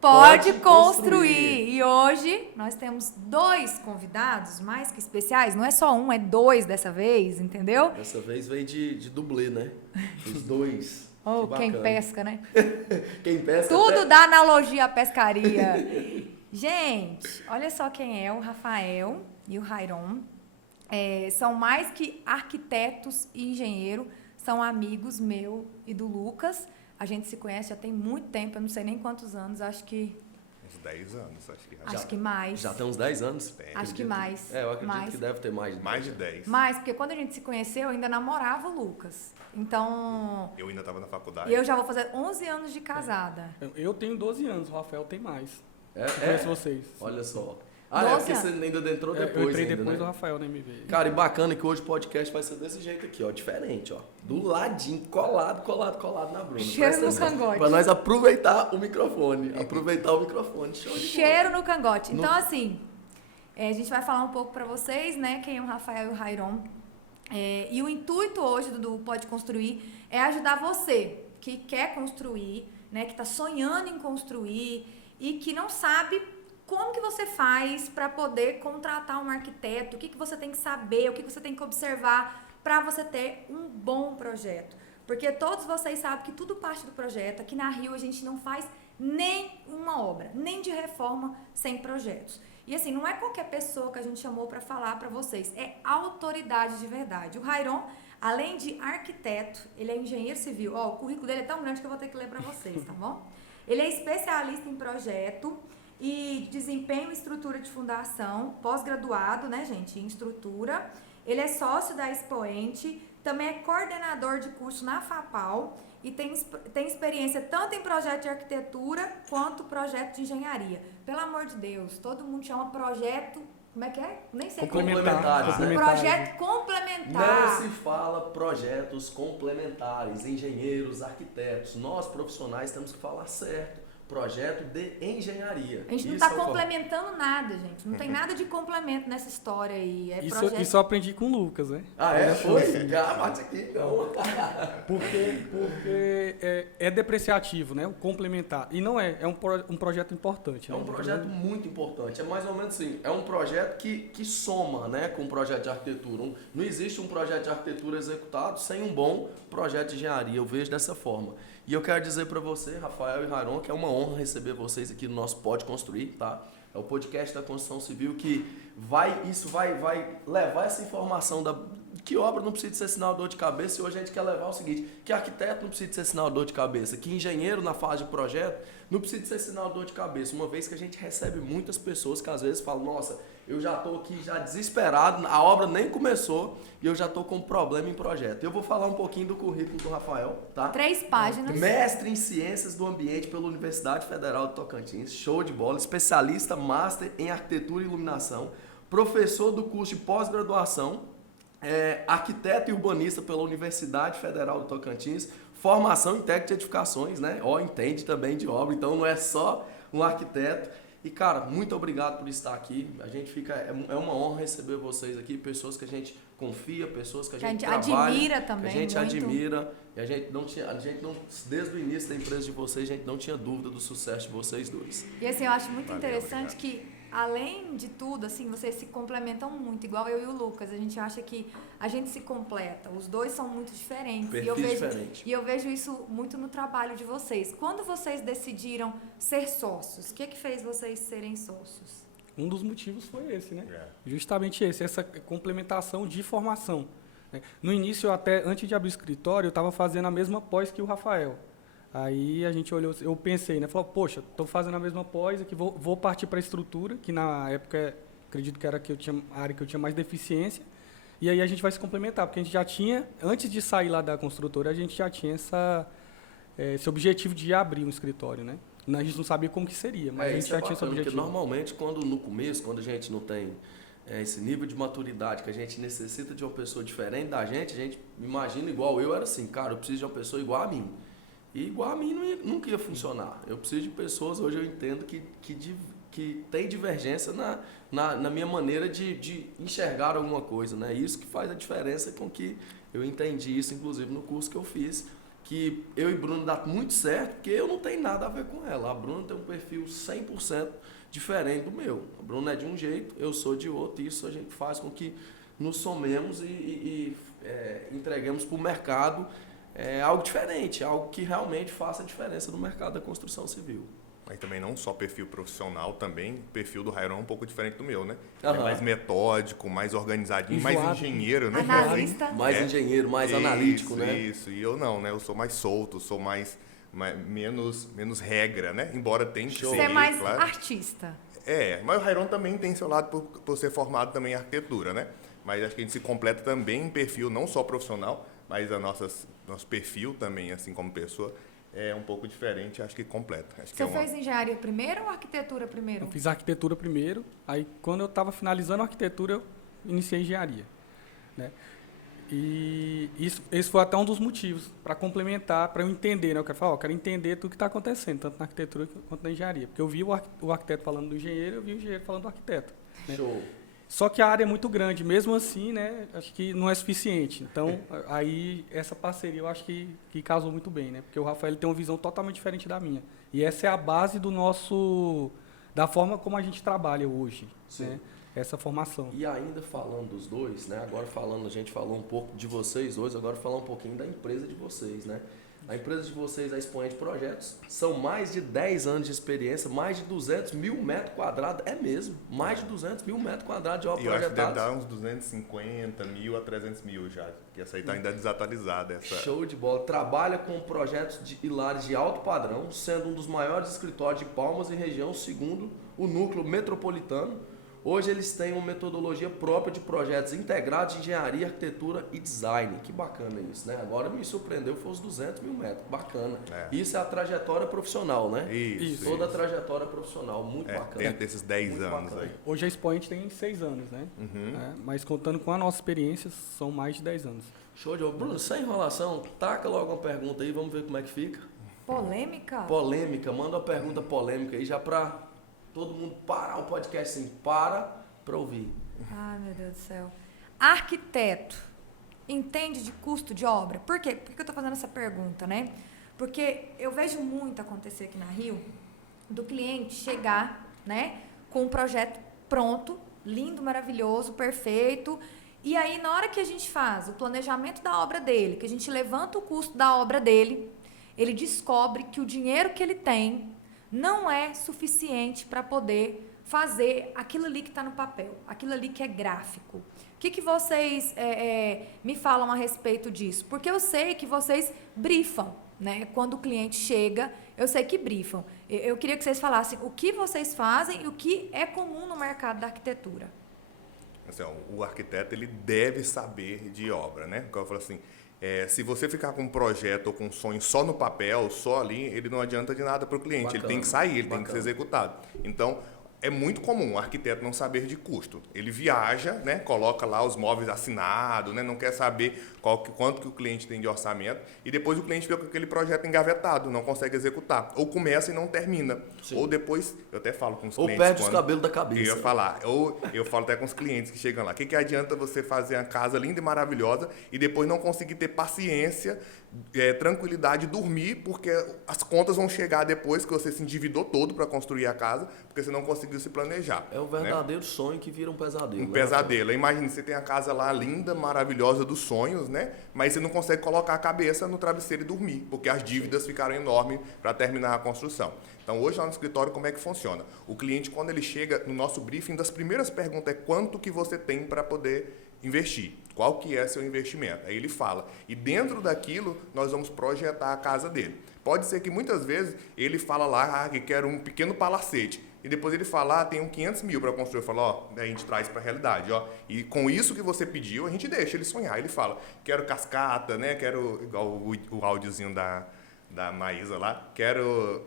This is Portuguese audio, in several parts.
Pode construir. E hoje nós temos 2 convidados mais que especiais. Não é só um, é 2 dessa vez, entendeu? Dessa vez vem de dublê, né? Os 2. Oh, que quem pesca, né? Quem pesca. Tudo até... dá analogia à pescaria. Gente, olha só quem é o Rafael e o Rairon. São mais que arquitetos e engenheiro, são amigos meu e do Lucas. A gente se conhece já tem muito tempo, eu não sei nem quantos anos, acho que... Uns 10 anos, acho que. Acho que mais. Já tem uns 10 anos? Acho que mais. Eu acredito que deve ter mais de 10. Mais de 10. Mais, porque quando a gente se conheceu, eu ainda namorava o Lucas. Então... Eu ainda estava na faculdade. Eu já vou fazer 11 anos de casada. Eu tenho 12 anos, o Rafael tem mais. Eu conheço vocês. Olha só. Porque você ainda entrou depois. Eu entrei ainda, depois né? do Rafael na MV. Cara, e bacana que hoje o podcast vai ser desse jeito aqui, ó. Diferente, ó. Do ladinho, colado na Bruna. Cheiro no cangote. Pra nós aproveitar o microfone. Show de Cheiro no cangote. Então, assim, a gente vai falar um pouco pra vocês, né? Quem é o Rafael e o Rairon. E o intuito hoje do Pode Construir é ajudar você que quer construir, né? Que tá sonhando em construir e que não sabe... Como que você faz para poder contratar um arquiteto? O que você tem que saber? O que você tem que observar para você ter um bom projeto? Porque todos vocês sabem que tudo parte do projeto. Aqui na Rio a gente não faz nem uma obra, nem de reforma sem projetos. E assim, não é qualquer pessoa que a gente chamou para falar para vocês. É autoridade de verdade. O Rairon, além de arquiteto, ele é engenheiro civil. O currículo dele é tão grande que eu vou ter que ler para vocês, tá bom? Ele é especialista em projeto e desempenho e estrutura de fundação, pós-graduado, né, gente, em estrutura. Ele é sócio da Expoente, também é coordenador de curso na FAPAL e tem experiência tanto em projeto de arquitetura quanto projeto de engenharia. Pelo amor de Deus, todo mundo chama projeto, como é que é? Nem sei complementares. Projeto complementar. Não se fala projetos complementares, engenheiros, arquitetos. Nós, profissionais, temos que falar certo. Projeto de engenharia. A gente não está complementando nada, gente. Não tem nada de complemento nessa história aí. Isso eu aprendi com o Lucas, né? Foi? Bate aqui, então. Porque é depreciativo, né? O complementar. E não é um projeto importante. É um projeto muito importante. É mais ou menos assim. É um projeto que soma, né, com um projeto de arquitetura. Não existe um projeto de arquitetura executado sem um bom projeto de engenharia. Eu vejo dessa forma. E eu quero dizer para você, Rafael e Rairon, que é uma honra receber vocês aqui no nosso Pode Construir, tá? É o podcast da construção civil que vai levar essa informação que obra não precisa ser sinal de dor de cabeça, e hoje a gente quer levar o seguinte, que arquiteto não precisa ser sinal de dor de cabeça, que engenheiro na fase de projeto não precisa ser sinal de dor de cabeça, uma vez que a gente recebe muitas pessoas que às vezes falam, nossa, eu já estou aqui já desesperado, a obra nem começou e eu já estou com problema em projeto. Eu vou falar um pouquinho do currículo do Rafael, tá? 3 páginas. Mestre em Ciências do Ambiente pela Universidade Federal de Tocantins, show de bola, especialista master em Arquitetura e Iluminação, professor do curso de pós-graduação, arquiteto e urbanista pela Universidade Federal de Tocantins, formação em técnica de edificações, né? Entende também de obra, então não é só um arquiteto. E, cara, muito obrigado por estar aqui. A gente é uma honra receber vocês aqui, pessoas que a gente confia, pessoas que a gente trabalha, admira também, que a gente muito. admira. E a gente não, desde o início da empresa de vocês, a gente não tinha dúvida do sucesso de vocês dois. E assim, eu acho muito interessante que, além de tudo, assim, vocês se complementam muito, igual eu e o Lucas. A gente acha que a gente se completa. Os dois são muito diferentes. E eu vejo isso muito no trabalho de vocês. Quando vocês decidiram ser sócios, o que fez vocês serem sócios? Um dos motivos foi esse, né? Justamente essa complementação de formação. No início, até antes de abrir o escritório, eu estava fazendo a mesma pós que o Rafael. Aí a gente olhou, eu pensei, né? Falou, poxa, estou fazendo a mesma pós aqui, vou partir para a estrutura, que na época acredito que era a área que eu tinha mais deficiência. E aí a gente vai se complementar, porque a gente já tinha, antes de sair lá da construtora, a gente já tinha esse objetivo de abrir um escritório, né? A gente não sabia como que seria, mas a gente já tinha esse objetivo. Porque normalmente, no começo, quando a gente não tem esse nível de maturidade, que a gente necessita de uma pessoa diferente da gente imagina igual eu, era assim, cara, eu preciso de uma pessoa igual a mim. E igual a mim nunca ia funcionar. Eu preciso de pessoas, hoje eu entendo que tem divergência na minha maneira de enxergar alguma coisa, né? Isso que faz a diferença com que eu entendi isso, inclusive, no curso que eu fiz. que eu e Bruno dá muito certo, porque eu não tenho nada a ver com ela. A Bruna tem um perfil 100% diferente do meu. A Bruna é de um jeito, eu sou de outro, e isso a gente faz com que nos somemos e entreguemos para o mercado algo diferente, algo que realmente faça a diferença no mercado da construção civil. Mas também não só perfil profissional, também o perfil do Rairon é um pouco diferente do meu, né? Uhum. É mais metódico, mais organizadinho, mais engenheiro, né? Analista. Mais engenheiro, mais analítico, né? Isso, e eu não, né? Eu sou mais solto, sou menos regra, né? Embora tenha que Você ser, é mais claro. artista. Mas o Rairon também tem seu lado por ser formado também em arquitetura, né? Mas acho que a gente se completa também em perfil, não só profissional, mas nosso perfil também, assim como pessoa, é um pouco diferente, acho que completa. Você fez engenharia primeiro ou arquitetura primeiro? Eu fiz arquitetura primeiro, aí quando eu estava finalizando a arquitetura, eu iniciei engenharia, né? E esse foi até um dos motivos para complementar, para eu entender, né? Eu quero entender tudo que está acontecendo, tanto na arquitetura quanto na engenharia. Porque eu vi o arquiteto falando do engenheiro, eu vi o engenheiro falando do arquiteto. Né? Show. Só que a área é muito grande, mesmo assim, né? Acho que não é suficiente. Então, aí, essa parceria eu acho que casou muito bem, né? Porque o Rafael tem uma visão totalmente diferente da minha. E essa é a base da forma como a gente trabalha hoje, né? Essa formação. E ainda falando dos dois, né? Agora a gente falou um pouco de vocês dois, agora falar um pouquinho da empresa de vocês, né? A empresa de vocês, a Expoente Projetos, são mais de 10 anos de experiência, mais de 200 mil metros quadrados, é mesmo, mais de 200 mil metros quadrados de obra projetados. E eu acho que deve projetados. dar uns 250 mil a 300 mil já, que essa aí está ainda desatualizada. Show de bola. Trabalha com projetos de lares de alto padrão, sendo um dos maiores escritórios de Palmas e região, segundo o núcleo metropolitano. Hoje eles têm uma metodologia própria de projetos integrados de engenharia, arquitetura e design. Que bacana isso, né? Agora me surpreendeu, foi os 200 mil metros. Bacana. Isso é a trajetória profissional, né? Isso. Toda a trajetória profissional, muito bacana. Dentro desses 10 muito anos bacana. aí. Hoje a Expoente tem 6 anos, né? Mas contando com a nossa experiência, são mais de 10 anos. Show de bola. Bruno, sem enrolação, taca logo uma pergunta aí, vamos ver como é que fica. Polêmica? Polêmica, manda uma pergunta polêmica aí já pra todo mundo parar o podcast assim, para ouvir. Ai, meu Deus do céu. Arquiteto entende de custo de obra? Por quê? Por que eu tô fazendo essa pergunta, né? Porque eu vejo muito acontecer aqui na Rio do cliente chegar, né, com um projeto pronto, lindo, maravilhoso, perfeito. E aí, na hora que a gente faz o planejamento da obra dele, que a gente levanta o custo da obra dele, ele descobre que o dinheiro que ele tem não é suficiente para poder fazer aquilo ali que está no papel, aquilo ali que é gráfico. O que vocês me falam a respeito disso? Porque eu sei que vocês brifam, né? Quando o cliente chega, eu sei que brifam. Eu queria que vocês falassem o que vocês fazem e o que é comum no mercado da arquitetura. Assim, o arquiteto ele deve saber de obra, né? Como eu falo assim, se você ficar com um projeto ou com um sonho só no papel, só ali, ele não adianta de nada para o cliente. Bacana, ele tem que sair, ele bacana. tem que ser executado. Então, é muito comum o arquiteto não saber de custo. Ele viaja, né, coloca lá os móveis assinados, né, não quer saber quanto que o cliente tem de orçamento, e depois o cliente fica com aquele projeto engavetado, não consegue executar. Ou começa e não termina. Sim. Ou depois, eu até falo com os Ou clientes... perde os cabelos da cabeça. Eu ia falar. Ou eu falo até com os clientes que chegam lá. O que adianta você fazer a casa linda e maravilhosa e depois não conseguir ter paciência, tranquilidade, dormir, porque as contas vão chegar depois que você se endividou todo para construir a casa, porque você não conseguiu se planejar. É o verdadeiro sonho que vira um pesadelo. Um pesadelo. Imagina, você tem a casa lá linda, maravilhosa dos sonhos, né? Mas você não consegue colocar a cabeça no travesseiro e dormir, porque as dívidas ficaram enormes para terminar a construção. Então, hoje lá no escritório, como é que funciona? O cliente, quando ele chega no nosso briefing, das primeiras perguntas é quanto que você tem para poder investir. Qual que é seu investimento? Aí ele fala. E dentro daquilo, nós vamos projetar a casa dele. Pode ser que muitas vezes ele fala lá que quer um pequeno palacete. E depois ele fala, tem 500 mil para construir. Eu falo, a gente traz para a realidade. E com isso que você pediu, a gente deixa ele sonhar. Ele fala, quero cascata, né? Quero, igual o áudiozinho da Maísa lá, quero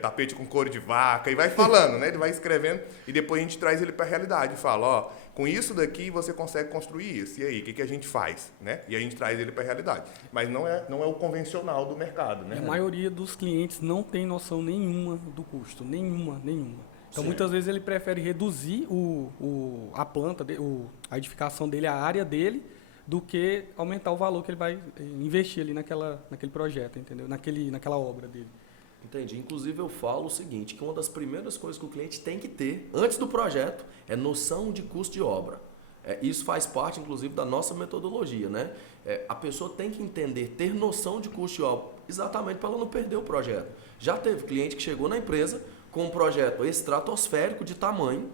tapete com couro de vaca, e vai falando, né? Ele vai escrevendo, e depois a gente traz ele para a realidade e fala, com isso daqui você consegue construir isso, e aí, o que a gente faz, né? E a gente traz ele para a realidade. Mas não é o convencional do mercado, né? A maioria dos clientes não tem noção nenhuma do custo, nenhuma. Então, muitas vezes ele prefere reduzir a planta, a edificação dele, a área dele, do que aumentar o valor que ele vai investir ali naquele projeto, entendeu? Naquela obra dele. Entendi. Inclusive eu falo o seguinte, que uma das primeiras coisas que o cliente tem que ter, antes do projeto, é noção de custo de obra. Isso faz parte, inclusive, da nossa metodologia, né? A pessoa tem que entender, ter noção de custo de obra, exatamente para ela não perder o projeto. Já teve cliente que chegou na empresa com um projeto estratosférico de tamanho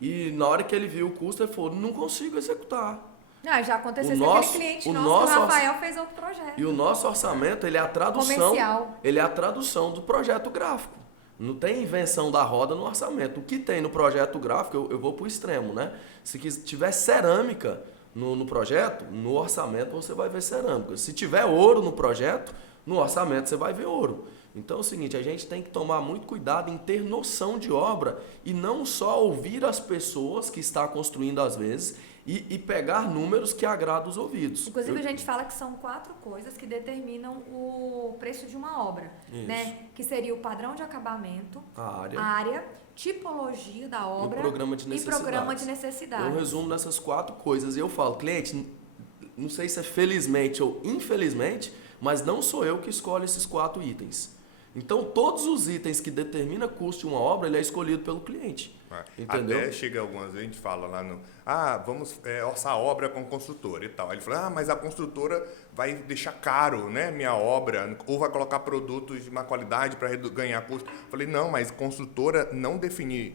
e na hora que ele viu o custo, ele falou, não consigo executar. Já aconteceu isso com aquele cliente nosso, o Rafael fez outro projeto. E o nosso orçamento, ele é a tradução, comercial. Ele é a tradução do projeto gráfico. Não tem invenção da roda no orçamento. O que tem no projeto gráfico, eu vou para o extremo, né? Se tiver cerâmica no projeto, no orçamento você vai ver cerâmica. Se tiver ouro no projeto, no orçamento você vai ver ouro. Então é o seguinte, a gente tem que tomar muito cuidado em ter noção de obra e não só ouvir as pessoas que estão construindo às vezes e pegar números que agradam os ouvidos. Inclusive a gente fala que são 4 coisas que determinam o preço de uma obra, né? Que seria o padrão de acabamento, a área, tipologia da obra e programa de necessidades. Eu resumo nessas 4 coisas e eu falo, cliente, não sei se é felizmente ou infelizmente, mas não sou eu que escolho esses 4 itens. Então, todos os itens que determinam o custo de uma obra, ele é escolhido pelo cliente. Entendeu? Até chega algumas vezes, a gente fala lá no... vamos orçar a obra com o construtor e tal. Aí ele fala, mas a construtora vai deixar caro, né, minha obra, ou vai colocar produtos de má qualidade para ganhar custo. Eu falei, não, mas construtora não define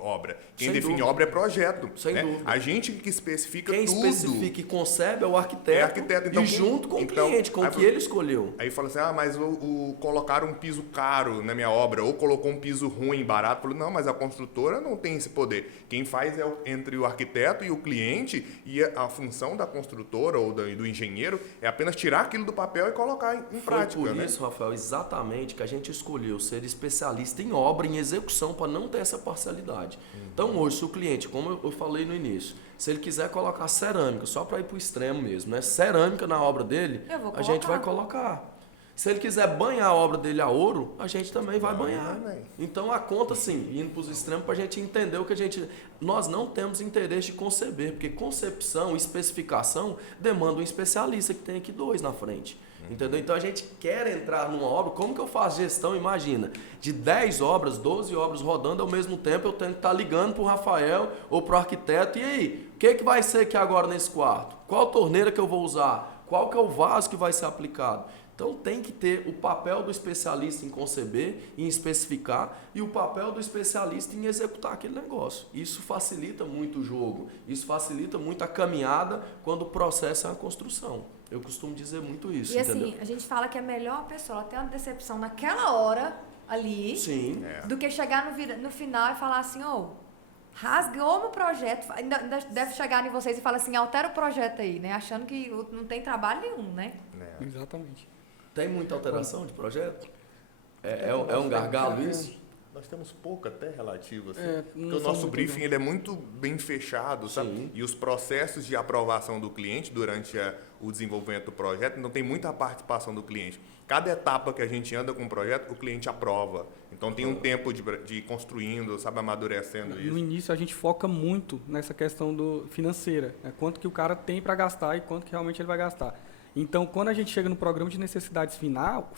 obra. Quem define obra é projeto. Sem dúvida. A gente que especifica Quem tudo. Quem especifica e concebe é o arquiteto, então, e junto com o cliente, com o que ele escolheu. Aí fala assim, mas colocaram um piso caro na minha obra, ou colocou um piso ruim, barato. Eu falei, não, mas a construtora não tem esse poder. Quem faz é entre o arquiteto e o cliente, e a função da construtora ou do engenheiro é apenas tirar aquilo do papel e colocar em prática. Foi por isso, Rafael, exatamente, que a gente escolheu ser especialista em obra, em execução, para não ter essa parcialidade. Então, hoje, se o cliente, como eu falei no início, se ele quiser colocar cerâmica, só para ir para o extremo mesmo, né? Cerâmica na obra dele, a gente vai colocar. Se ele quiser banhar a obra dele a ouro, a gente também vai banhar. Então a conta, sim, indo para os extremos para a gente entender o que nós não temos interesse de conceber, porque concepção e especificação demandam um especialista que tem aqui 2 na frente. Entendeu? Então a gente quer entrar numa obra, como que eu faço gestão? Imagina, de 10 obras, 12 obras rodando ao mesmo tempo, eu tenho que estar ligando para o Rafael ou para o arquiteto, e aí, o que vai ser aqui agora nesse quarto? Qual torneira que eu vou usar? Qual que é o vaso que vai ser aplicado? Então tem que ter o papel do especialista em conceber, em especificar, e o papel do especialista em executar aquele negócio. Isso facilita muito o jogo, isso facilita muito a caminhada quando o processo é a construção. Eu costumo dizer muito isso, entendeu? Assim, a gente fala que é melhor a pessoa ter uma decepção naquela hora ali, sim, do que chegar no final e falar assim, rasgou meu projeto, ainda deve chegar em vocês e falar assim, altera o projeto aí, né? Achando que não tem trabalho nenhum, né? Exatamente. Tem muita alteração de projeto? É um gargalo isso? Nós temos pouco até relativo, assim. Porque o nosso briefing ele é muito bem fechado, sabe? Sim. E os processos de aprovação do cliente durante o desenvolvimento do projeto, não tem muita participação do cliente. Cada etapa que a gente anda com o projeto, o cliente aprova. Então tem um tempo de ir construindo, sabe, amadurecendo isso. No início a gente foca muito nessa questão financeira, né? Quanto que o cara tem para gastar e quanto que realmente ele vai gastar. Então, quando a gente chega no programa de necessidades final,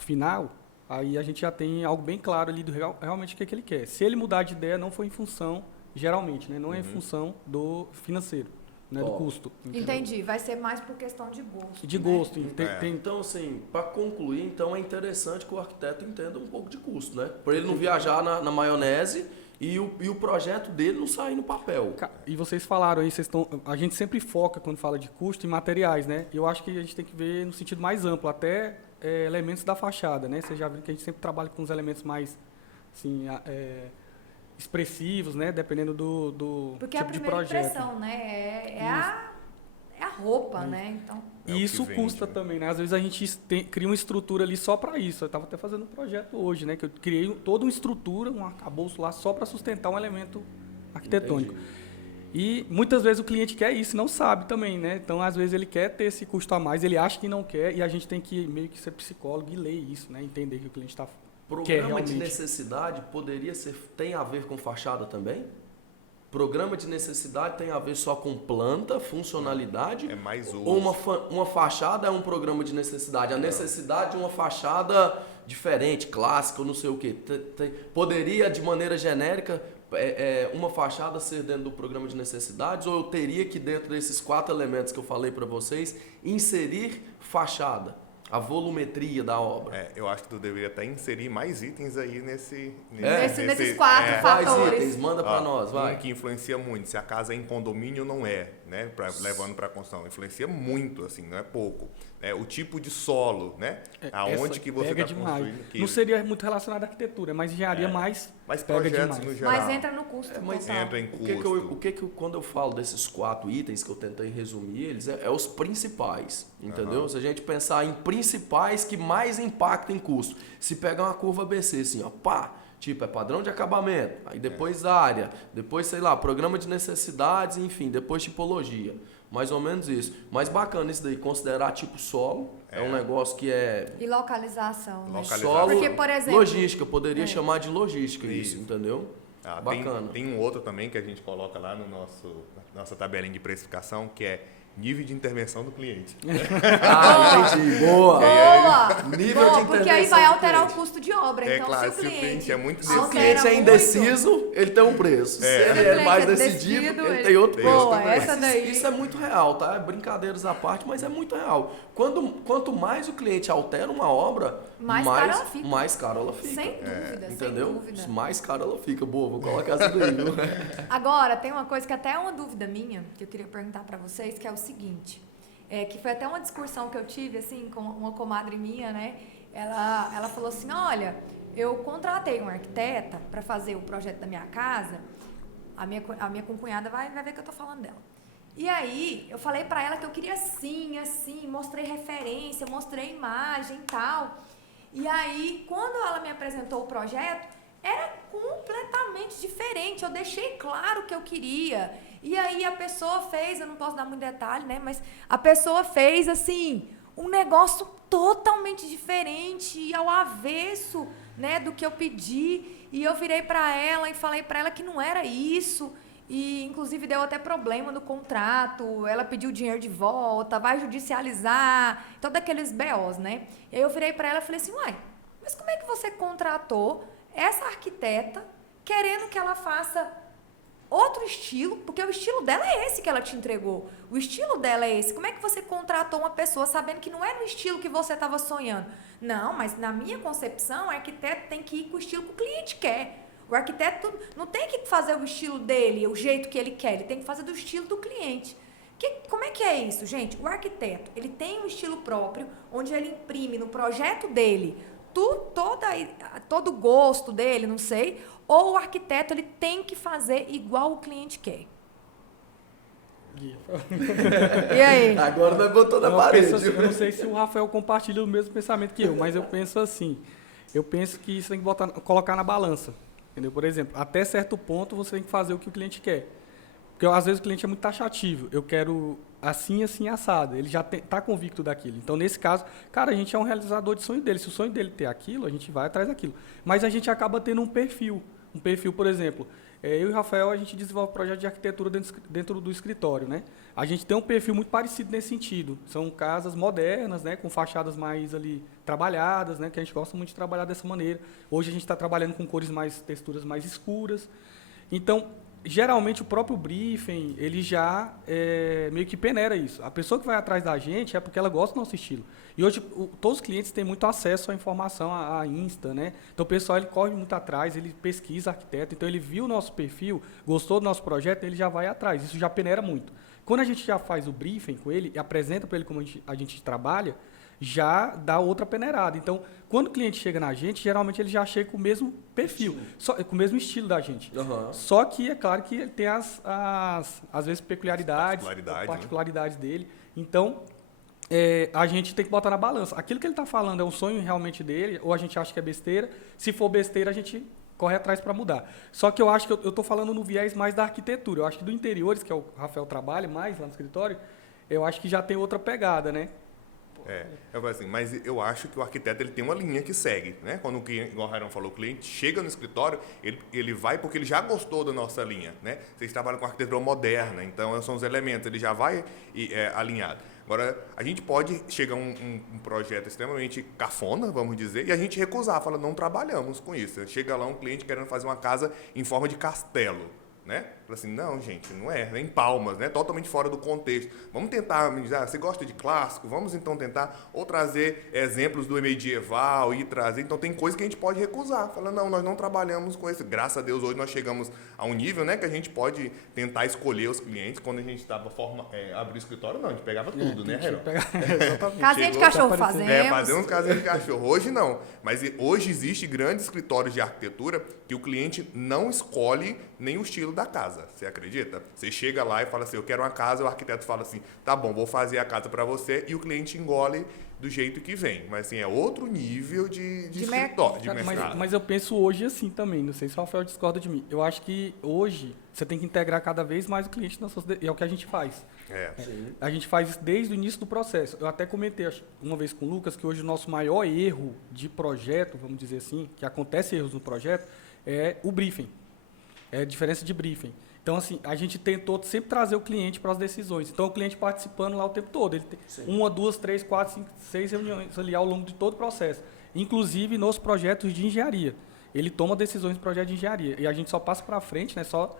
aí a gente já tem algo bem claro ali do realmente o que ele quer. Se ele mudar de ideia, não foi em função, geralmente, né? Não é em função do financeiro, né? Do custo. Entendeu? Entendi. Vai ser mais por questão de gosto. De gosto. Então, assim, para concluir, então é interessante que o arquiteto entenda um pouco de custo, né? Para ele não viajar na maionese e o projeto dele não sair no papel. E vocês falaram aí, a gente sempre foca, quando fala de custo, em materiais, né? Eu acho que a gente tem que ver no sentido mais amplo, até elementos da fachada, né? Vocês já viram que a gente sempre trabalha com os elementos mais assim, expressivos, né? Dependendo do porque tipo de projeto. Porque a primeira impressão, né? É a roupa, né? Então... E isso custa também, né? Às vezes a gente cria uma estrutura ali só para isso. Eu estava até fazendo um projeto hoje, né? Que eu criei toda uma estrutura, um arcabouço lá só para sustentar um elemento arquitetônico. Entendi. E muitas vezes o cliente quer isso, não sabe também, né? Então, às vezes ele quer ter esse custo a mais, ele acha que não quer, e a gente tem que meio que ser psicólogo e ler isso, né? Entender que o cliente quer Programa realmente. de necessidade tem a ver com fachada também? programa de necessidade tem a ver só com planta, funcionalidade? É mais uso. Ou uma fachada é um programa de necessidade? A necessidade de uma fachada diferente, clássica, ou não sei o quê. Poderia, de maneira genérica, uma fachada ser dentro do programa de necessidades? Ou eu teria que, dentro desses 4 elementos que eu falei para vocês, inserir fachada? A volumetria da obra. Eu acho que tu deveria até inserir mais itens aí nesses 4 Quais fatores. itens? Manda para nós, vai. Um que influencia muito. Se a casa é em condomínio, não é, né? Levando para a construção. Influencia muito, assim, não é pouco. O tipo de solo, né? Aonde que você está construindo aquilo. Não seria muito relacionado à arquitetura, mas engenharia mais Mas pega projetos demais. no geral. Mas entra no custo. Mas total. entra em custo. O que quando eu falo desses 4 itens que eu tentei resumir, eles é os principais, entendeu? Se a gente pensar em principais que mais impactam em custo. Se pegar uma curva ABC assim, ó, pá, tipo, é padrão de acabamento, aí depois área, depois, sei lá, programa de necessidades, enfim, depois tipologia. Mais ou menos isso. Mas bacana isso daí, considerar tipo solo, é um negócio que é... E localização. Né? Solo, porque, por exemplo... logística, poderia chamar de logística isso, entendeu? Bacana. Tem um outro também que a gente coloca lá no nossa tabelinha de precificação, que é nível de intervenção do cliente. Entendi. Boa. Nível Boa, de porque aí intervenção vai do alterar cliente. o custo de obra. Então, Claro, se o cliente é muito Se o altera cliente é muito, indeciso, ele tem um preço. Se ele é mais decidido, ele tem outro preço. Boa, também. essa daí. Isso é muito real, tá? Brincadeiras à parte, mas é muito real. Quanto mais o cliente altera uma obra, Mais cara ela fica. mais caro ela fica. Sem dúvida, Entendeu? sem dúvida. Mais caro ela fica. Boa, vou colocar essa daí, viu? Agora, tem uma coisa que até é uma dúvida minha, que eu queria perguntar para vocês, que é o seguinte. Que foi até uma discussão que eu tive, assim, com uma comadre minha, né? Ela falou assim, olha, eu contratei uma arquiteta para fazer o projeto da minha casa, a minha concunhada vai ver que eu tô falando dela. E aí, eu falei para ela que eu queria assim, mostrei referência, mostrei imagem e tal. E aí, quando ela me apresentou o projeto, era completamente diferente, eu deixei claro o que eu queria. E aí a pessoa fez, eu não posso dar muito detalhe, né? Mas a pessoa fez, assim, um negócio totalmente diferente e ao avesso, né, do que eu pedi. E eu virei para ela e falei para ela que não era isso. E, inclusive, deu até problema no contrato. Ela pediu o dinheiro de volta, vai judicializar, todos aqueles BOs, né? E aí eu virei para ela e falei assim, uai, mas como é que você contratou essa arquiteta querendo que ela faça outro estilo, porque o estilo dela é esse que ela te entregou. O estilo dela é esse. Como é que você contratou uma pessoa sabendo que não era o estilo que você estava sonhando? Não, mas na minha concepção, o arquiteto tem que ir com o estilo que o cliente quer. O arquiteto não tem que fazer o estilo dele, o jeito que ele quer, ele tem que fazer do estilo do cliente. Como é que é isso, gente? O arquiteto, ele tem um estilo próprio, onde ele imprime no projeto dele todo o gosto dele, não sei, ou o arquiteto ele tem que fazer igual o cliente quer. E aí? Agora nós botou na Eu parede. penso assim, eu não sei se o Rafael compartilha o mesmo pensamento que eu, mas eu penso assim. Eu penso que isso tem que colocar na balança. Entendeu? Por exemplo, até certo ponto você tem que fazer o que o cliente quer. Porque às vezes o cliente é muito taxativo. Eu quero assim, assim, assado. Ele já está convicto daquilo. Então, nesse caso, cara, a gente é um realizador de sonho dele. Se o sonho dele ter aquilo, a gente vai atrás daquilo. Mas a gente acaba tendo um perfil. Um perfil, por exemplo, eu e o Rafael, a gente desenvolve projeto de arquitetura dentro do escritório, né? A gente tem um perfil muito parecido nesse sentido. São casas modernas, né? Com fachadas mais ali trabalhadas, né? Que a gente gosta muito de trabalhar dessa maneira. Hoje a gente está trabalhando com cores texturas mais escuras. Então, geralmente o próprio briefing, ele já meio que peneira isso. A pessoa que vai atrás da gente é porque ela gosta do nosso estilo. E hoje todos os clientes têm muito acesso à informação, à Insta, né? Então o pessoal ele corre muito atrás, ele pesquisa arquiteto, então ele viu o nosso perfil, gostou do nosso projeto, ele já vai atrás. Isso já peneira muito. Quando a gente já faz o briefing com ele e apresenta para ele como a gente trabalha, já dá outra peneirada. Então, quando o cliente chega na gente, geralmente ele já chega com o mesmo perfil, com o mesmo estilo da gente. Uhum. Só que é claro que ele tem às vezes particularidades dele. Então, a gente tem que botar na balança. Aquilo que ele está falando é um sonho realmente dele, ou a gente acha que é besteira. Se for besteira, a gente corre atrás para mudar. Só que eu acho que eu estou falando no viés mais da arquitetura. Eu acho que do interiores, que é o Rafael trabalha mais lá no escritório, eu acho que já tem outra pegada, né? Eu falo assim, mas eu acho que o arquiteto ele tem uma linha que segue, né? Quando o cliente, igual o Rairon falou, o cliente chega no escritório, ele vai porque ele já gostou da nossa linha, né? Vocês trabalham com arquitetura moderna, então são os elementos, ele já vai alinhado. Agora, a gente pode chegar a um projeto extremamente cafona, vamos dizer, e a gente recusar, fala, não trabalhamos com isso. Chega lá um cliente querendo fazer uma casa em forma de castelo, né? Fala assim, não, gente, não é em Palmas, né? Totalmente fora do contexto. Vamos tentar, você gosta de clássico? Vamos então tentar ou trazer exemplos do medieval e trazer. Então tem coisa que a gente pode recusar. Fala, não, nós não trabalhamos com isso. Graças a Deus hoje nós chegamos a um nível, né, que a gente pode tentar escolher os clientes. Quando a gente estava abrir o escritório, não, a gente pegava tudo, né, Rairon? Casinha de cachorro fazemos. Fazemos casinha de cachorro. Hoje não. Mas hoje existe grandes escritórios de arquitetura que o cliente não escolhe nem o estilo da casa. Você acredita? Você chega lá e fala assim, eu quero uma casa, o arquiteto fala assim, tá bom, vou fazer a casa para você, e o cliente engole do jeito que vem. Mas assim, é outro nível de escritório, de mercado. Mas eu penso hoje assim também, não sei se o Rafael discorda de mim. Eu acho que hoje você tem que integrar cada vez mais o cliente nas suas... E é o que a gente faz. A gente faz isso desde o início do processo. Eu até comentei uma vez com o Lucas que hoje o nosso maior erro de projeto, vamos dizer assim, que acontece erros no projeto, é o briefing. É a diferença de briefing. Então, assim, a gente tentou sempre trazer o cliente para as decisões. Então, o cliente participando lá o tempo todo. Ele tem 1, 2, 3, 4, 5, 6 reuniões ali ao longo de todo o processo. Inclusive nos projetos de engenharia. Ele toma decisões no projeto de engenharia. E a gente só passa para frente, né? Só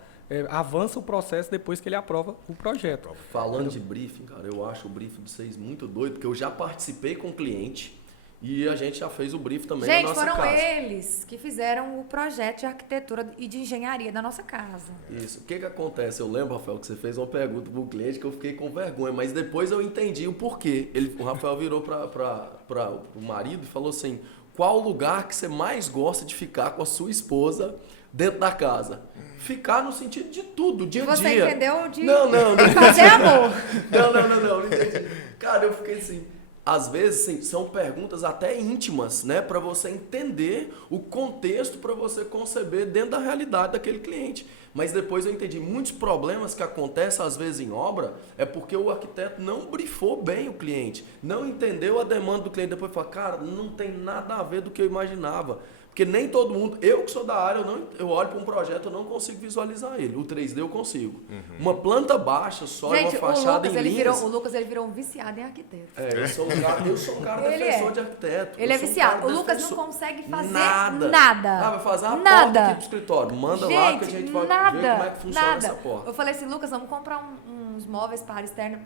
avança o processo depois que ele aprova o projeto. Falando de briefing, cara, eu acho o briefing de vocês muito doido, porque eu já participei com o cliente e a gente já fez o briefing também na nossa casa. Gente, foram eles que fizeram o projeto de arquitetura e de engenharia da nossa casa. Isso. O que acontece? Eu lembro, Rafael, que você fez uma pergunta para o cliente que eu fiquei com vergonha, mas depois eu entendi o porquê. O Rafael virou para o marido e falou assim, qual lugar que você mais gosta de ficar com a sua esposa dentro da casa? Ficar no sentido de tudo, dia a dia. Você entendeu? De Não. fazer amor. Não entendi. Cara, eu fiquei assim... Às vezes, sim, são perguntas até íntimas, né? Para você entender o contexto, para você conceber dentro da realidade daquele cliente. Mas depois eu entendi, muitos problemas que acontecem às vezes em obra é porque o arquiteto não brifou bem o cliente, não entendeu a demanda do cliente. Depois fala, cara, não tem nada a ver do que eu imaginava. Porque nem todo mundo, eu que sou da área, eu olho para um projeto, eu não consigo visualizar ele. O 3D eu consigo. Uma planta baixa, só gente, uma fachada em linhas. O Lucas ele virou um viciado em arquiteto. Eu sou um cara defensor de arquiteto. Ele é viciado. O Lucas não consegue fazer nada. Vai fazer uma porta aqui pro escritório. Manda lá que a gente vai ver como é que funciona essa porta. Eu falei assim, Lucas, vamos comprar uns móveis para a área externa.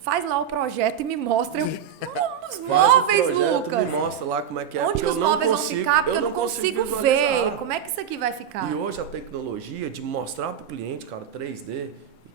Faz lá o projeto e me mostra os móveis, Lucas. Me mostra lá como é que é. Onde os móveis vão ficar, porque eu não consigo ver. Como é que isso aqui vai ficar? E hoje a tecnologia de mostrar para o cliente, cara, 3D,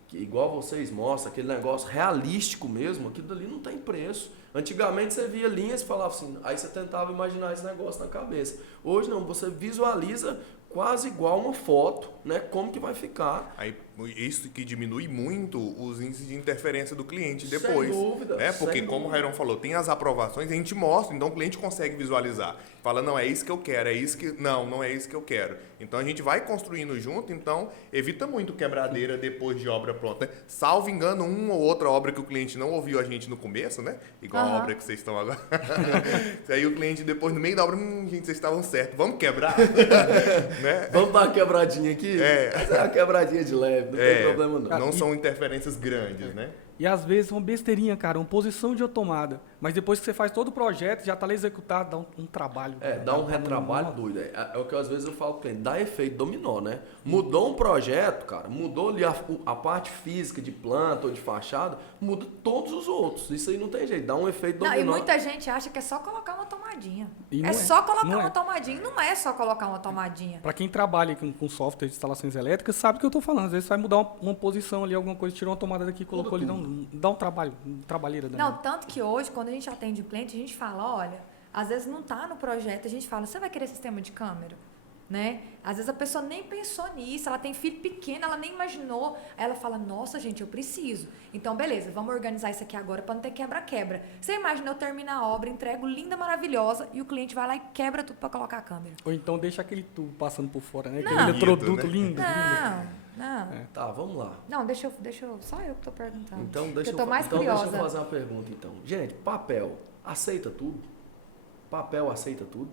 que igual vocês mostram, aquele negócio realístico mesmo, aquilo dali não tem preço. Antigamente você via linhas e falava assim, aí você tentava imaginar esse negócio na cabeça. Hoje não, você visualiza quase igual uma foto, né? Como que vai ficar. Aí, isso que diminui muito os índices de interferência do cliente depois. Sem dúvida. Né? Porque, como o Rairon falou, tem as aprovações, a gente mostra, então o cliente consegue visualizar. Fala, não, é isso que eu quero, é isso que... Não é isso que eu quero. Então, a gente vai construindo junto, então, evita muito quebradeira depois de obra pronta. Né? Salvo engano, uma ou outra obra que o cliente não ouviu a gente no começo, né? Igual a obra que vocês estão agora. Aí o cliente, depois, no meio da obra, gente, vocês estavam certos, vamos quebrar? Né? Vamos dar uma quebradinha aqui? Mas é uma quebradinha de leve, não tem problema não. Não são interferências grandes, né? E às vezes uma besteirinha, cara, uma posição de tomada. Mas depois que você faz todo o projeto, já está lá executado, dá um trabalho. Dá um retrabalho doido. É o que às vezes eu falo para o cliente, dá efeito dominó, né? Mudou um projeto, cara, mudou ali a parte física de planta ou de fachada, muda todos os outros. Isso aí não tem jeito, dá um efeito dominó. E muita gente acha que é só colocar uma tomadinha. É só colocar uma tomadinha. Não é só colocar uma tomadinha. Para quem trabalha com software de instalações elétricas, sabe o que eu estou falando. Às vezes vai mudar uma posição ali, alguma coisa, tirou uma tomada daqui, colocou ali, não dá um trabalho, trabalheira. Não, tanto que hoje, quando a gente atende o cliente, a gente fala, olha, às vezes não está no projeto, a gente fala, você vai querer sistema de câmera? Né? Às vezes a pessoa nem pensou nisso, ela tem filho pequeno, ela nem imaginou. Aí ela fala, nossa, gente, eu preciso. Então, beleza, vamos organizar isso aqui agora para não ter quebra-quebra. Você imagina eu terminar a obra, entrego linda, maravilhosa, e o cliente vai lá e quebra tudo para colocar a câmera. Ou então deixa aquele tubo passando por fora, né? Não. Aquele eletroduto lindo. Não. Tá, vamos lá. Não, deixa eu, só eu que tô perguntando. Então, eu tô mais curiosa. Deixa eu fazer uma pergunta, então. Gente, papel. aceita tudo. Papel aceita tudo.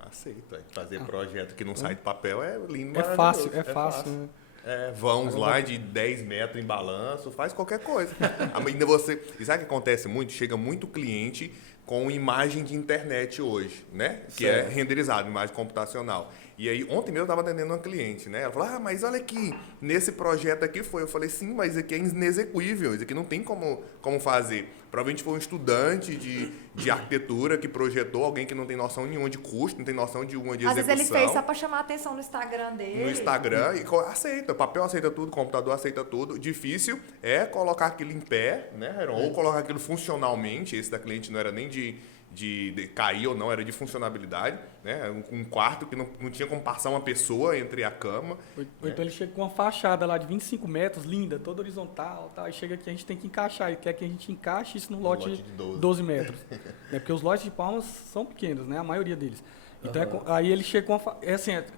Aceita. Fazer projeto que não sai de papel é lindo, É fácil, maravilhoso. é fácil. Né? Vãos lá de 10 metros em balanço, faz qualquer coisa. Ainda você. E sabe o que acontece muito? Chega muito cliente com imagem de internet hoje, né? Que Certo. é renderizado, imagem computacional. E aí, ontem mesmo eu estava atendendo uma cliente, né? Ela falou, mas olha aqui, nesse projeto aqui foi. Eu falei, sim, mas isso aqui é inexequível, isso aqui não tem como fazer. Provavelmente foi um estudante de arquitetura que projetou, alguém que não tem noção nenhuma de custo, não tem noção de uma de Às execução. vezes ele fez só para chamar a atenção no Instagram dele. No Instagram, e aceita. Papel aceita tudo, computador aceita tudo. Difícil é colocar aquilo em pé, né, Rairon? Ou colocar aquilo funcionalmente. Esse da cliente não era nem de cair ou não, era de funcionabilidade, né? Um quarto que não tinha como passar uma pessoa entre a cama. Ou então ele chega com uma fachada lá de 25 metros, linda, toda horizontal, tá? E chega aqui, a gente tem que encaixar. Ele quer que a gente encaixe isso num lote de 12 metros. Né? Porque os lotes de Palmas são pequenos, né? A maioria deles. Então, aí ele chega com uma...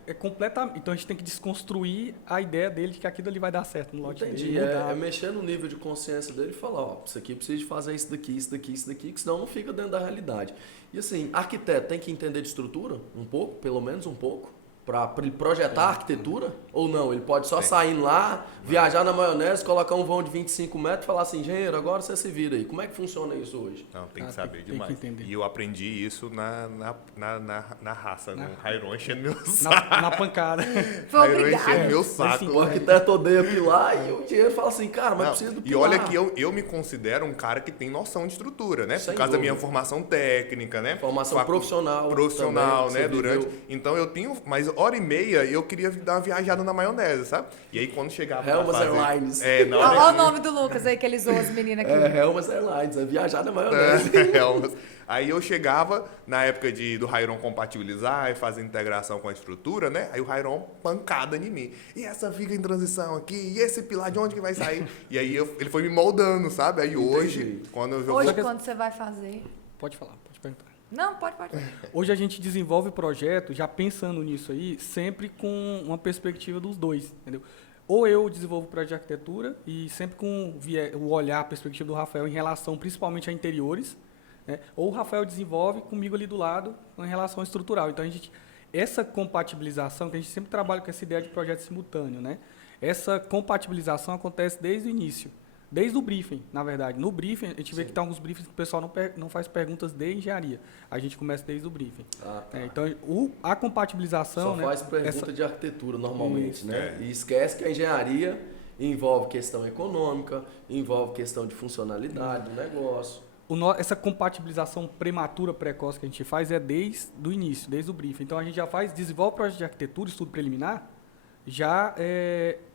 É completamente... Então, a gente tem que desconstruir a ideia dele de que aquilo ali vai dar certo no lote Entendi. dele. É mexer no nível de consciência dele e falar, ó, isso aqui precisa de fazer isso daqui, isso daqui, isso daqui, que senão não fica dentro da realidade. E assim, arquiteto tem que entender de estrutura, um pouco, pelo menos um pouco, para ele projetar a arquitetura, ou não? Ele pode só sair lá, viajar na maionese, colocar um vão de 25 metros e falar assim, engenheiro, agora você se vira aí. Como é que funciona isso hoje? Não, tem que saber tem demais. que entender. E eu aprendi isso na raça, no Rairon enchendo meu saco. Na pancada. Foi Rairon obrigado. enchendo meu saco. Assim, O arquiteto odeia pilar e o engenheiro fala assim, cara, mas Não, precisa do e pilar. olha que eu me considero um cara que tem noção de estrutura, né? Sem Por causa da minha dúvida. formação técnica, né? Formação profissional Profissional, também, né? você Durante. viveu. Então eu tenho, mas hora e meia eu queria dar uma viajada na maionese, sabe? E aí quando chegava pra Helmas fazer... Airlines. Na Olha hora o nome do Lucas aí que ele zoou as meninas aqui. É, Helmas Airlines, é viajar na maionese. Helmas. Aí eu chegava, na época do Rairon compatibilizar e fazer integração com a estrutura, né? Aí o Rairon pancada em mim. E essa viga em transição aqui? E esse pilar de onde que vai sair? E aí ele foi me moldando, sabe? Aí hoje, quando eu Hoje, vou... quando você vai fazer... Pode falar, pode perguntar. Não, pode. Hoje a gente desenvolve o projeto, já pensando nisso aí, sempre com uma perspectiva dos dois, entendeu? Ou eu desenvolvo o projeto de arquitetura e sempre com o olhar, a perspectiva do Rafael em relação principalmente a interiores, né? Ou o Rafael desenvolve comigo ali do lado em relação estrutural. Então, essa compatibilização, que a gente sempre trabalha com essa ideia de projeto simultâneo, né? Essa compatibilização acontece desde o início. Desde o briefing, na verdade. No briefing, a gente vê que tem alguns briefings que o pessoal não faz perguntas de engenharia. A gente começa desde o briefing. Ah, tá. Então, a compatibilização... Só faz pergunta de arquitetura normalmente, né? E esquece que a engenharia envolve questão econômica, envolve questão de funcionalidade do negócio. Essa compatibilização prematura, precoce que a gente faz é desde o início, desde o briefing. Então, a gente já desenvolve o projeto de arquitetura, estudo preliminar, já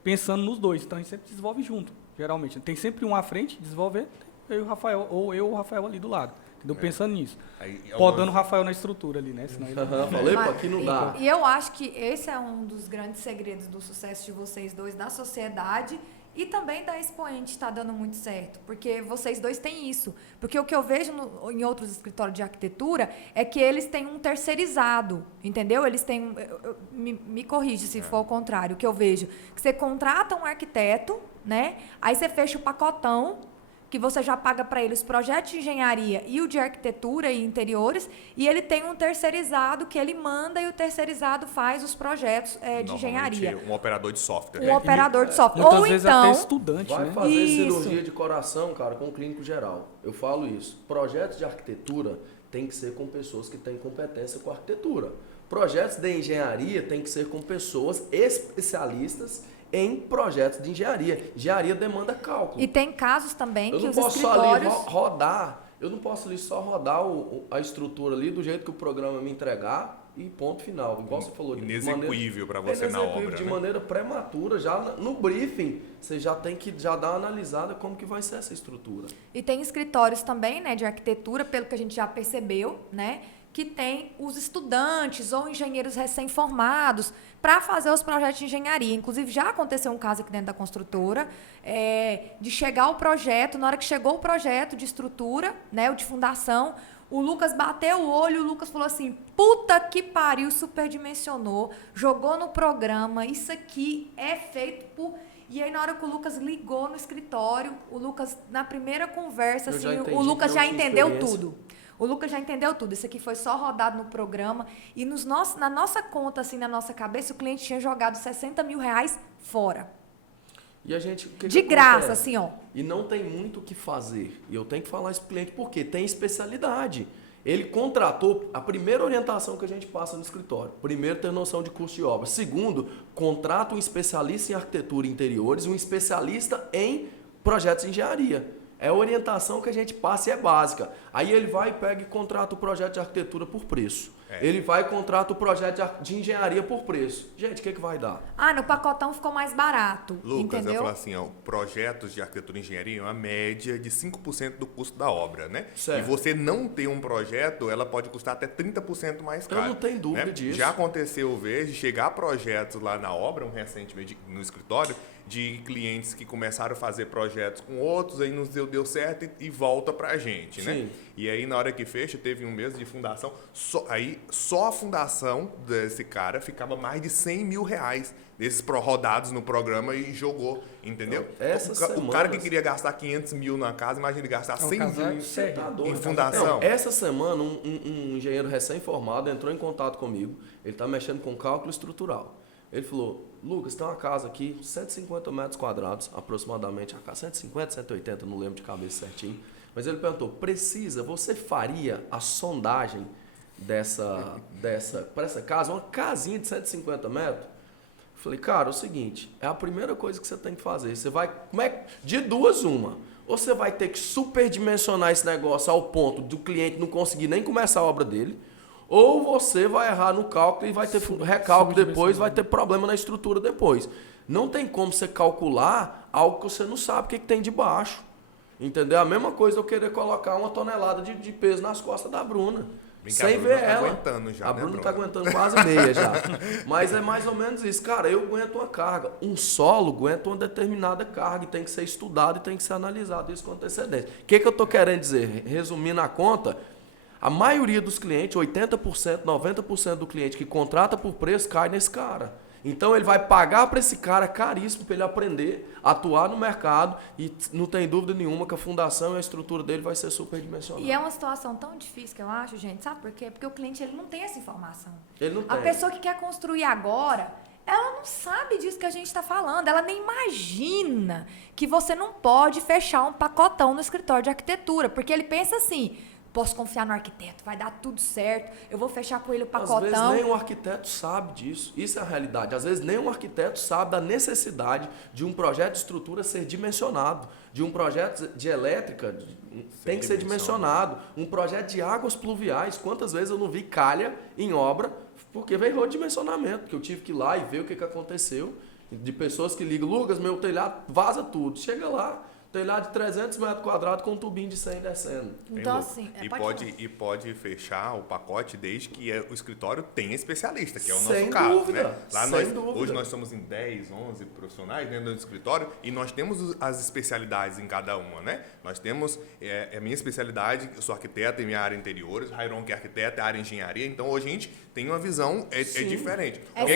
pensando nos dois. Então, a gente sempre desenvolve junto. Geralmente. Tem sempre um à frente, desenvolver, eu e o Rafael, ou eu e o Rafael ali do lado. Entendeu? Pensando nisso. Podando o Rafael na estrutura ali, né? Senão ele... Falei, pô, aqui não dá. E eu acho que esse é um dos grandes segredos do sucesso de vocês dois na sociedade e também da Expoente está dando muito certo, porque vocês dois têm isso. Porque o que eu vejo em outros escritórios de arquitetura é que eles têm um terceirizado, entendeu? Eles têm... Me corrige se for o contrário. O que eu vejo que você contrata um arquiteto, né? Aí você fecha o pacotão, que você já paga para ele os projetos de engenharia e o de arquitetura e interiores, e ele tem um terceirizado que ele manda e o terceirizado faz os projetos de engenharia. Um operador de software. Um operador de software. Muitas Ou vezes então... até estudante, Vai né? fazer Isso. cirurgia de coração, cara, com o clínico geral. Eu falo isso. Projetos de arquitetura tem que ser com pessoas que têm competência com arquitetura. Projetos de engenharia tem que ser com pessoas especialistas em projetos de engenharia. Engenharia demanda cálculo. E tem casos também Eu que não os posso só ali escritórios... rodar, eu não posso ali só rodar a estrutura ali do jeito que o programa me entregar e ponto final. Igual você falou. Inexequível para você na obra. De né? maneira prematura, já no briefing, você já tem que já dar uma analisada como que vai ser essa estrutura. E tem escritórios também, né, de arquitetura, pelo que a gente já percebeu, né, que tem os estudantes ou engenheiros recém-formados para fazer os projetos de engenharia. Inclusive, já aconteceu um caso aqui dentro da construtora, de chegar o projeto, na hora que chegou o projeto de estrutura, né, o de fundação, o Lucas bateu o olho, o Lucas falou assim, puta que pariu, superdimensionou, jogou no programa, isso aqui é feito por... E aí, na hora que o Lucas ligou no escritório, o Lucas, na primeira conversa, assim, o Lucas já entendeu tudo. O Lucas já entendeu tudo. Isso aqui foi só rodado no programa. E na nossa conta, assim, na nossa cabeça, o cliente tinha jogado 60 mil reais fora. E a gente... De graça, assim, ó. E não tem muito o que fazer. E eu tenho que falar isso pro cliente, porque tem especialidade. Ele contratou a primeira orientação que a gente passa no escritório. Primeiro, ter noção de custo de obra. Segundo, contrata um especialista em arquitetura e interiores, um especialista em projetos de engenharia. É a orientação que a gente passa e é básica. Aí ele vai e pega e contrata o projeto de arquitetura por preço. Ele vai e contrata o projeto de engenharia por preço. Gente, o que vai dar? No pacotão ficou mais barato. Lucas, entendeu? eu falo assim, ó, projetos de arquitetura e engenharia é uma média de 5% do custo da obra, né? Certo. E você não ter um projeto, ela pode custar até 30% mais caro. Eu não tenho dúvida disso. Já aconteceu vez de chegar projetos lá na obra, recentemente no escritório, de clientes que começaram a fazer projetos com outros, aí não deu certo e volta pra gente, né? Sim. E aí na hora que fecha, teve um mês de fundação, só a fundação desse cara ficava mais de 100 mil reais desses rodados no programa e jogou, entendeu? O cara que queria gastar 500 mil na casa, imagina ele gastar 100 mil em fundação. Essa semana, um engenheiro recém-formado entrou em contato comigo, ele está mexendo com cálculo estrutural. Ele falou, Lucas, tem uma casa aqui, 150 metros quadrados, aproximadamente, a casa 150, 180, não lembro de cabeça certinho. Mas ele perguntou, você faria a sondagem para essa casa, uma casinha de 150 metros? Eu falei, cara, é o seguinte, é a primeira coisa que você tem que fazer. Você vai, de duas uma, ou você vai ter que superdimensionar esse negócio ao ponto do cliente não conseguir nem começar a obra dele, ou você vai errar no cálculo e vai ter recálculo depois, vai ter problema na estrutura depois. Não tem como você calcular algo que você não sabe o que tem debaixo. Entendeu? A mesma coisa eu querer colocar 1 tonelada de peso nas costas da Bruna. Sem ver ela. Aguentando já, a Bruna está aguentando quase meia já. Mas é mais ou menos isso. Cara, eu aguento uma carga. Um solo aguenta uma determinada carga e tem que ser estudado e tem que ser analisado isso com antecedência. O que eu estou querendo dizer? Resumindo a conta, a maioria dos clientes, 80%, 90% do cliente que contrata por preço cai nesse cara. Então ele vai pagar para esse cara caríssimo para ele aprender a atuar no mercado e não tem dúvida nenhuma que a fundação e a estrutura dele vai ser superdimensionada. E é uma situação tão difícil que eu acho, gente, sabe por quê? Porque o cliente ele não tem essa informação. Ele não tem. A pessoa que quer construir agora, ela não sabe disso que a gente está falando, ela nem imagina que você não pode fechar um pacotão no escritório de arquitetura, porque ele pensa assim, posso confiar no arquiteto, vai dar tudo certo, eu vou fechar com ele o pacotão. Às vezes nem um arquiteto sabe disso, isso é a realidade. Às vezes nem um arquiteto sabe da necessidade de um projeto de estrutura ser dimensionado, de um projeto de elétrica tem que ser dimensionado, um projeto de águas pluviais, quantas vezes eu não vi calha em obra, porque veio erro de dimensionamento, que eu tive que ir lá e ver o que aconteceu, de pessoas que ligam, Lucas, meu telhado vaza tudo, chega lá, telhado de 300 metros quadrados com um tubinho de 100 descendo. Então, assim... pode fechar o pacote desde que o escritório tenha especialista, que é o nosso Sem caso. dúvida, Né? Lá sem dúvida. Hoje nós somos em 10, 11 profissionais dentro do escritório e nós temos as especialidades em cada uma. Né? Nós temos a minha especialidade, eu sou arquiteto em minha área interiores, o Rairon que é arquiteto, é área engenharia, então hoje a gente tem uma visão diferente. É O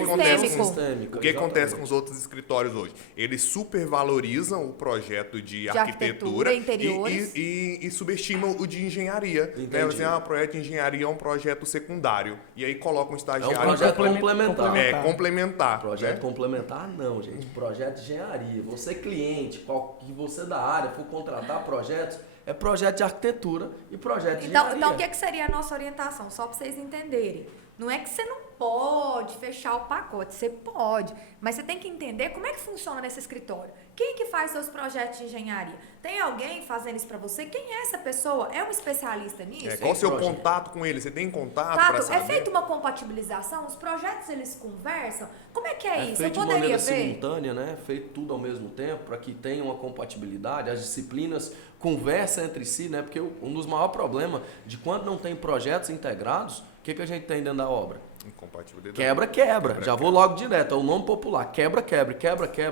que acontece com os outros escritórios hoje? Eles supervalorizam o projeto de arquitetura interiores. E subestimam o de engenharia. Né? Assim, o projeto de engenharia é um projeto secundário. E aí colocam um estagiário. É um projeto complementar. Complementar. Projeto né? complementar não, gente. Projeto de engenharia. Você cliente, que você da área for contratar projetos, é projeto de arquitetura e projeto de engenharia. Então o que seria a nossa orientação? Só para vocês entenderem. Não é que você não pode fechar o pacote, você pode, mas você tem que entender como é que funciona nesse escritório. Quem que faz seus projetos de engenharia? Tem alguém fazendo isso para você? Quem é essa pessoa? É um especialista nisso? Qual o seu contato com ele? Você tem contato para saber? É feita uma compatibilização? Os projetos, eles conversam? Como é que é isso? Feito Eu de poderia maneira simultânea, né? Feito tudo ao mesmo tempo, para que tenha uma compatibilidade, as disciplinas conversam entre si, né? Porque um dos maiores problemas de quando não tem projetos integrados, o que a gente tem dentro da obra? Incompatibilidade. Quebra. Já vou logo direto, é o nome popular. Quebra,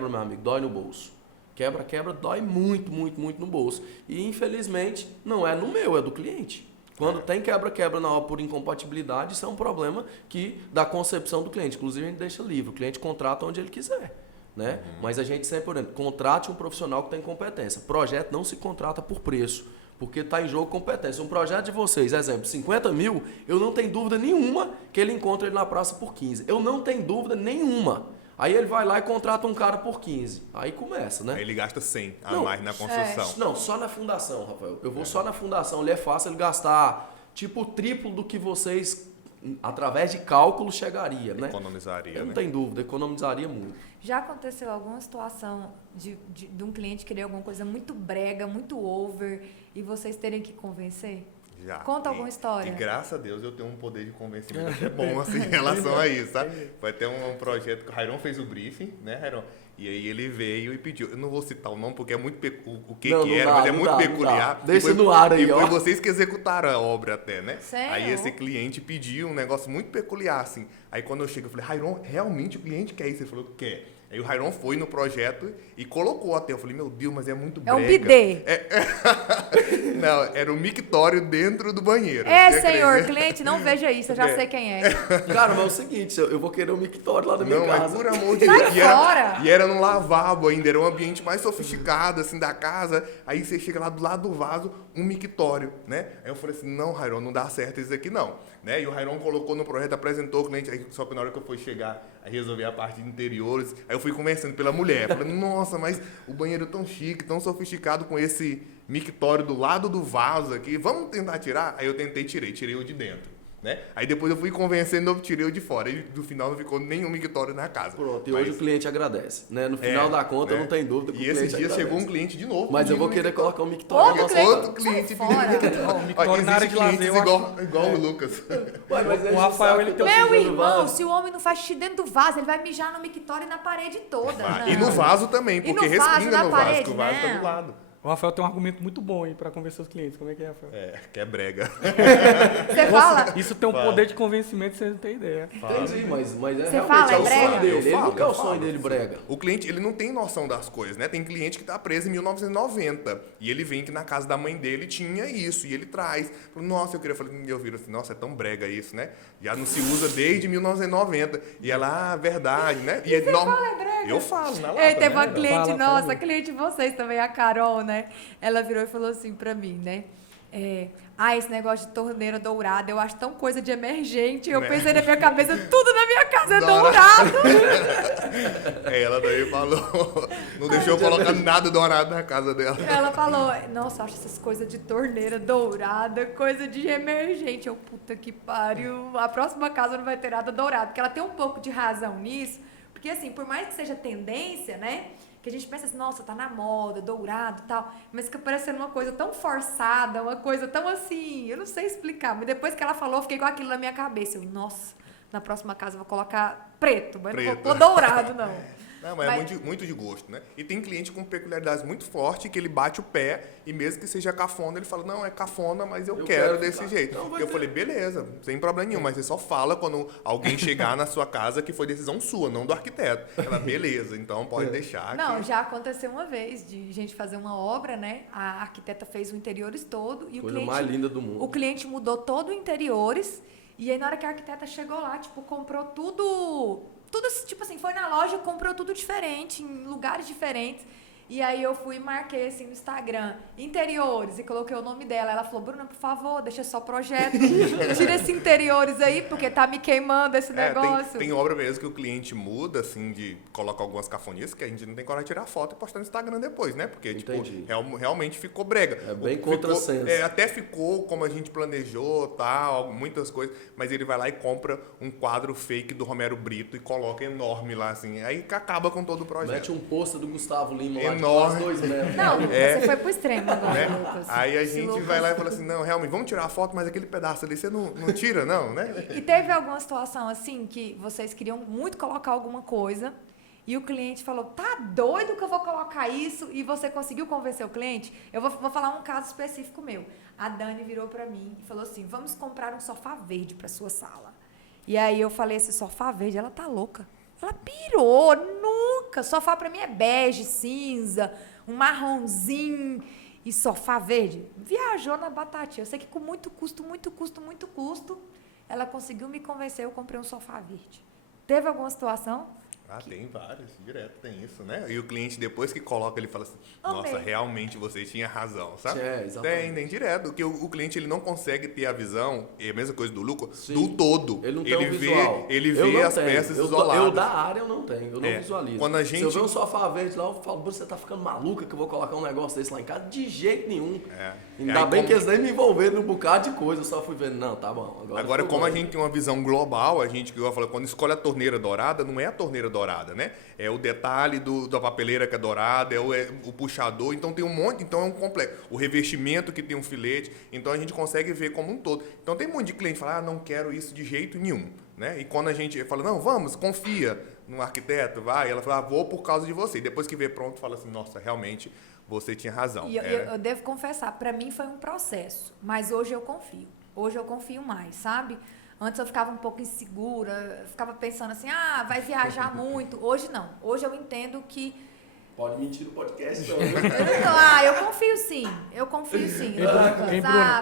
meu amigo, dói no bolso. Quebra, dói muito no bolso. E, infelizmente, não é no meu, é do cliente. Quando tem quebra na obra por incompatibilidade, isso é um problema da concepção do cliente. Inclusive, a gente deixa livre, o cliente contrata onde ele quiser. Né? Mas a gente sempre orienta, contrate um profissional que tem competência. Projeto não se contrata por preço. Porque está em jogo competência. Um projeto de vocês, exemplo, 50 mil, eu não tenho dúvida nenhuma que ele encontra ele na praça por 15. Eu não tenho dúvida nenhuma. Aí ele vai lá e contrata um cara por 15. Aí começa, né? Aí ele gasta 100 a Não, mais na construção. Não, só na fundação, Rafael. Eu vou só na fundação. Ele é fácil ele gastar tipo o triplo do que vocês, através de cálculo, chegaria, né? Economizaria, Eu não né? tenho dúvida, economizaria muito. Já aconteceu alguma situação de um cliente querer alguma coisa muito brega, muito over, e vocês terem que convencer? Já. Conta alguma história. E graças a Deus eu tenho um poder de convencimento que é bom assim, em relação a isso, sabe? Vai ter um projeto que o Rairon fez o briefing, né, Rairon? E aí ele veio e pediu. Eu não vou citar o nome porque é muito o que Não, que não era, dá, mas é não muito dá, não peculiar. dá. Deixa E foi- no ar aí, e foi ó. vocês que executaram a obra até, né? Sério? Aí esse cliente pediu um negócio muito peculiar, assim. Aí quando eu chego, eu falei, Rairon, realmente o cliente quer isso? Ele falou, quer. Aí o Rairon foi no projeto e colocou até. Eu falei, meu Deus, mas é muito É brega. um bidê. Não, era um mictório dentro do banheiro. É, Você senhor, acredita? cliente, não veja isso, eu já sei quem é. Cara, mas é o seguinte, eu vou querer um mictório lá da minha Não, mas casa. por amor de Sai Deus. fora! E era num lavabo ainda, era um ambiente mais sofisticado, assim, da casa. Aí você chega lá do lado do vaso, um mictório, né? Aí eu falei assim, não, Rairon, não dá certo isso aqui não. Né? E o Rairon colocou no projeto, apresentou o cliente, aí, só que na hora que eu fui chegar a resolver a parte de interiores, aí eu fui conversando pela mulher. Falei, nossa, mas o banheiro tão chique, tão sofisticado com esse mictório do lado do vaso aqui, vamos tentar tirar? Aí eu tirei o de dentro. Né? Aí depois eu fui convencendo, eu tirei o de fora. E no final não ficou nenhum mictório na casa. Pronto, e Mas- hoje o cliente agradece. Né? No final da conta, né? não tem dúvida que E o cliente esses dias agradece. chegou um cliente de novo. Mas eu vou pedindo querer mictório. colocar um mictório Outro na nossa cliente. casa. Outro cliente Sai fora. pedindo. Ó, o mictório na área de Existe lazer, clientes eu igual o Lucas. Ué, mas O enche Rafael, saco, ele tá tem um- Meu sujando o irmão, vaso. se o homem não faz xixi dentro do vaso, ele vai mijar no mictório e na parede toda. Não. E no vaso também, E no porque vaso, respinga na no vaso, parede, que o vaso tá não. do lado. O Rafael tem um argumento muito bom aí pra convencer os clientes. Como é que é, Rafael? É, que é brega. Você fala, Isso tem um Fala. poder de convencimento, você não tem ideia. Entendi, mas é Você realmente fala, é é o brega? sonho dele. Eu Ele falo, nunca é o eu sonho falo. dele brega. O cliente, ele não tem noção das coisas, né? Tem cliente que tá preso em 1990 e ele vem que na casa da mãe dele tinha isso e ele traz. Fala, nossa, eu queria, eu viro assim, nossa, é tão brega isso, né? Já não se usa desde 1990. E ela, verdade, né? E é normal. Eu falo, na lata, Ei, teve né? uma cliente Fala, nossa, fala. cliente de vocês também, a Carol, né? Ela virou e falou assim pra mim, né? Esse negócio de torneira dourada, eu acho tão coisa de emergente. Eu Né? pensei na minha cabeça, tudo na minha casa é Dourado. dourado. Ela daí falou, não deixou eu colocar nada dourado na casa dela. Ela falou, nossa, eu acho essas coisas de torneira dourada, coisa de emergente. Eu, puta que pariu, a próxima casa não vai ter nada dourado. Porque ela tem um pouco de razão nisso. Porque assim, por mais que seja tendência, né? Que a gente pensa assim, nossa, tá na moda, dourado e tal. Mas fica parecendo uma coisa tão forçada, uma coisa tão assim, eu não sei explicar. Mas depois que ela falou, eu fiquei com aquilo na minha cabeça. Eu, nossa, na próxima casa eu vou colocar preto, mas não vou Preto. pôr dourado, não. Não, mas é muito de gosto, né? E tem cliente com peculiaridades muito fortes que ele bate o pé e mesmo que seja cafona, ele fala, não, é cafona, mas eu quero quero desse ficar. jeito. Então vai Eu ter. falei, beleza, sem problema nenhum, mas você só fala quando alguém chegar na sua casa que foi decisão sua, não do arquiteto. Ela, beleza, então pode deixar. Não, que... já aconteceu uma vez de gente fazer uma obra, né? A arquiteta fez o interiores todo e Coisa o cliente, mais linda do mundo. o cliente mudou todo o interiores e aí na hora que a arquiteta chegou lá, tipo, comprou tudo, tipo assim, foi na loja, comprou tudo diferente, em lugares diferentes. E aí eu fui e marquei assim no Instagram, interiores, e coloquei o nome dela. Ela falou, Bruna, por favor, deixa só projeto, tira esse interiores aí, porque tá me queimando esse negócio. Tem obra mesmo que o cliente muda, assim, de colocar algumas cafonices que a gente não tem coragem de tirar foto e postar no Instagram depois, né? Porque, Entendi. tipo, realmente ficou brega. É bem Ficou- contrassenso. até ficou como a gente planejou, tal, muitas coisas, mas ele vai lá e compra um quadro fake do Romero Brito e coloca enorme lá, assim, aí que acaba com todo o projeto. Mete um pôster do Gustavo Lima lá de Enorme. quase 2 metros. Não, É. você foi pro extremo agora, Né? Lucas. Aí a Esse gente Lucas- vai lá e fala assim, não, realmente, vamos tirar a foto, mas aquele pedaço ali você não tira, não, né? E teve alguma situação assim que vocês queriam muito colocar alguma coisa e o cliente falou, tá doido que eu vou colocar isso? E você conseguiu convencer o cliente? Eu vou falar um caso específico meu. A Dani virou pra mim e falou assim, vamos comprar um sofá verde pra sua sala. E aí eu falei, esse sofá verde, ela tá louca. Ela pirou, nunca. Sofá pra mim é bege, cinza, um marronzinho e sofá verde. Viajou na batatinha. Eu sei que com muito custo, ela conseguiu me convencer, eu comprei um sofá verde. Teve alguma situação? Tem vários, direto tem isso, né? E o cliente, depois que coloca, ele fala assim, Amei. nossa, realmente você tinha razão, sabe? Exatamente. Tem direto, porque o cliente ele não consegue ter a visão, é a mesma coisa do Lucro, Sim. do todo. Ele não tem um visual. Ele Eu vê não as tenho. peças eu isoladas. da área eu não tenho, eu não visualizo. Quando a Se eu gente- ver um sofá verde lá, eu falo, você tá ficando maluca que eu vou colocar um negócio desse lá em casa? De jeito nenhum. Ainda Aí, bem como- que eles nem me envolveram num bocado de coisa, eu só fui vendo, não, tá bom. Agora, ficou como a bom. gente tem uma visão global, a gente, que eu falo, quando escolhe a torneira dourada, não é a torneira dourada, né? É o detalhe da papeleira que é dourada, é o puxador, então tem um monte, então é um complexo. O revestimento que tem um filete, então a gente consegue ver como um todo. Então tem um monte de cliente que fala, não quero isso de jeito nenhum, né? E quando a gente fala, não, vamos, confia no arquiteto, vai, ela fala, vou por causa de você. E depois que vê pronto, fala assim, nossa, realmente você tinha razão. E eu devo confessar, para mim foi um processo, mas hoje eu confio. Hoje eu confio mais, sabe? Antes eu ficava um pouco insegura, ficava pensando assim, vai viajar muito. Hoje não. Hoje eu entendo que... Pode mentir no podcast, não. Eu confio sim. Eu confio sim.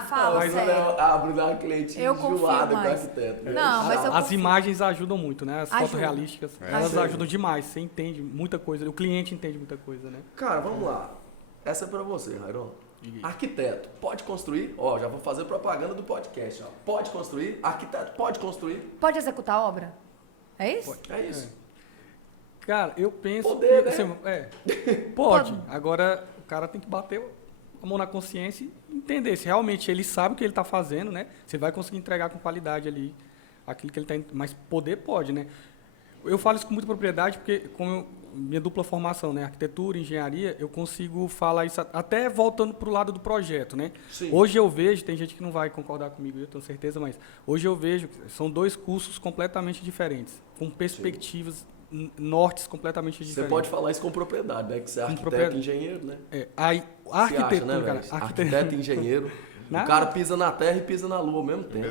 Fala Mas sério. a Bruna é uma cliente Eu confio enjoada com mais. arquiteto. Não, mas eu As confio. imagens ajudam muito, né? As fotos Ajuda. realísticas, elas Ajuda. ajudam demais. Você entende muita coisa, o cliente entende muita coisa, né? Cara, vamos lá. Essa é pra você, Rairon. Arquiteto, pode construir? Ó, já vou fazer propaganda do podcast, ó. Pode construir? Arquiteto, pode construir? Pode executar a obra? É isso? É isso. Cara, eu penso Poder, que, né? pode. Agora, o cara tem que bater a mão na consciência e entender se realmente ele sabe o que ele está fazendo, né? Se ele vai conseguir entregar com qualidade ali aquilo que ele está... Mas poder pode, né? Eu falo isso com muita propriedade porque, como minha dupla formação, né? Arquitetura, engenharia, eu consigo falar isso até voltando para o lado do projeto, né? Sim. Hoje eu vejo, tem gente que não vai concordar comigo, eu tenho certeza, mas hoje eu vejo que são dois cursos completamente diferentes, com perspectivas nortes completamente diferentes. Você pode falar isso com propriedade, né? Que você é arquiteto e propriedade. engenheiro, né? Aí, a arquitetura, Você acha, né, cara, velho? Arquiteto e engenheiro. Nada. O cara pisa na terra e pisa na lua ao mesmo tempo.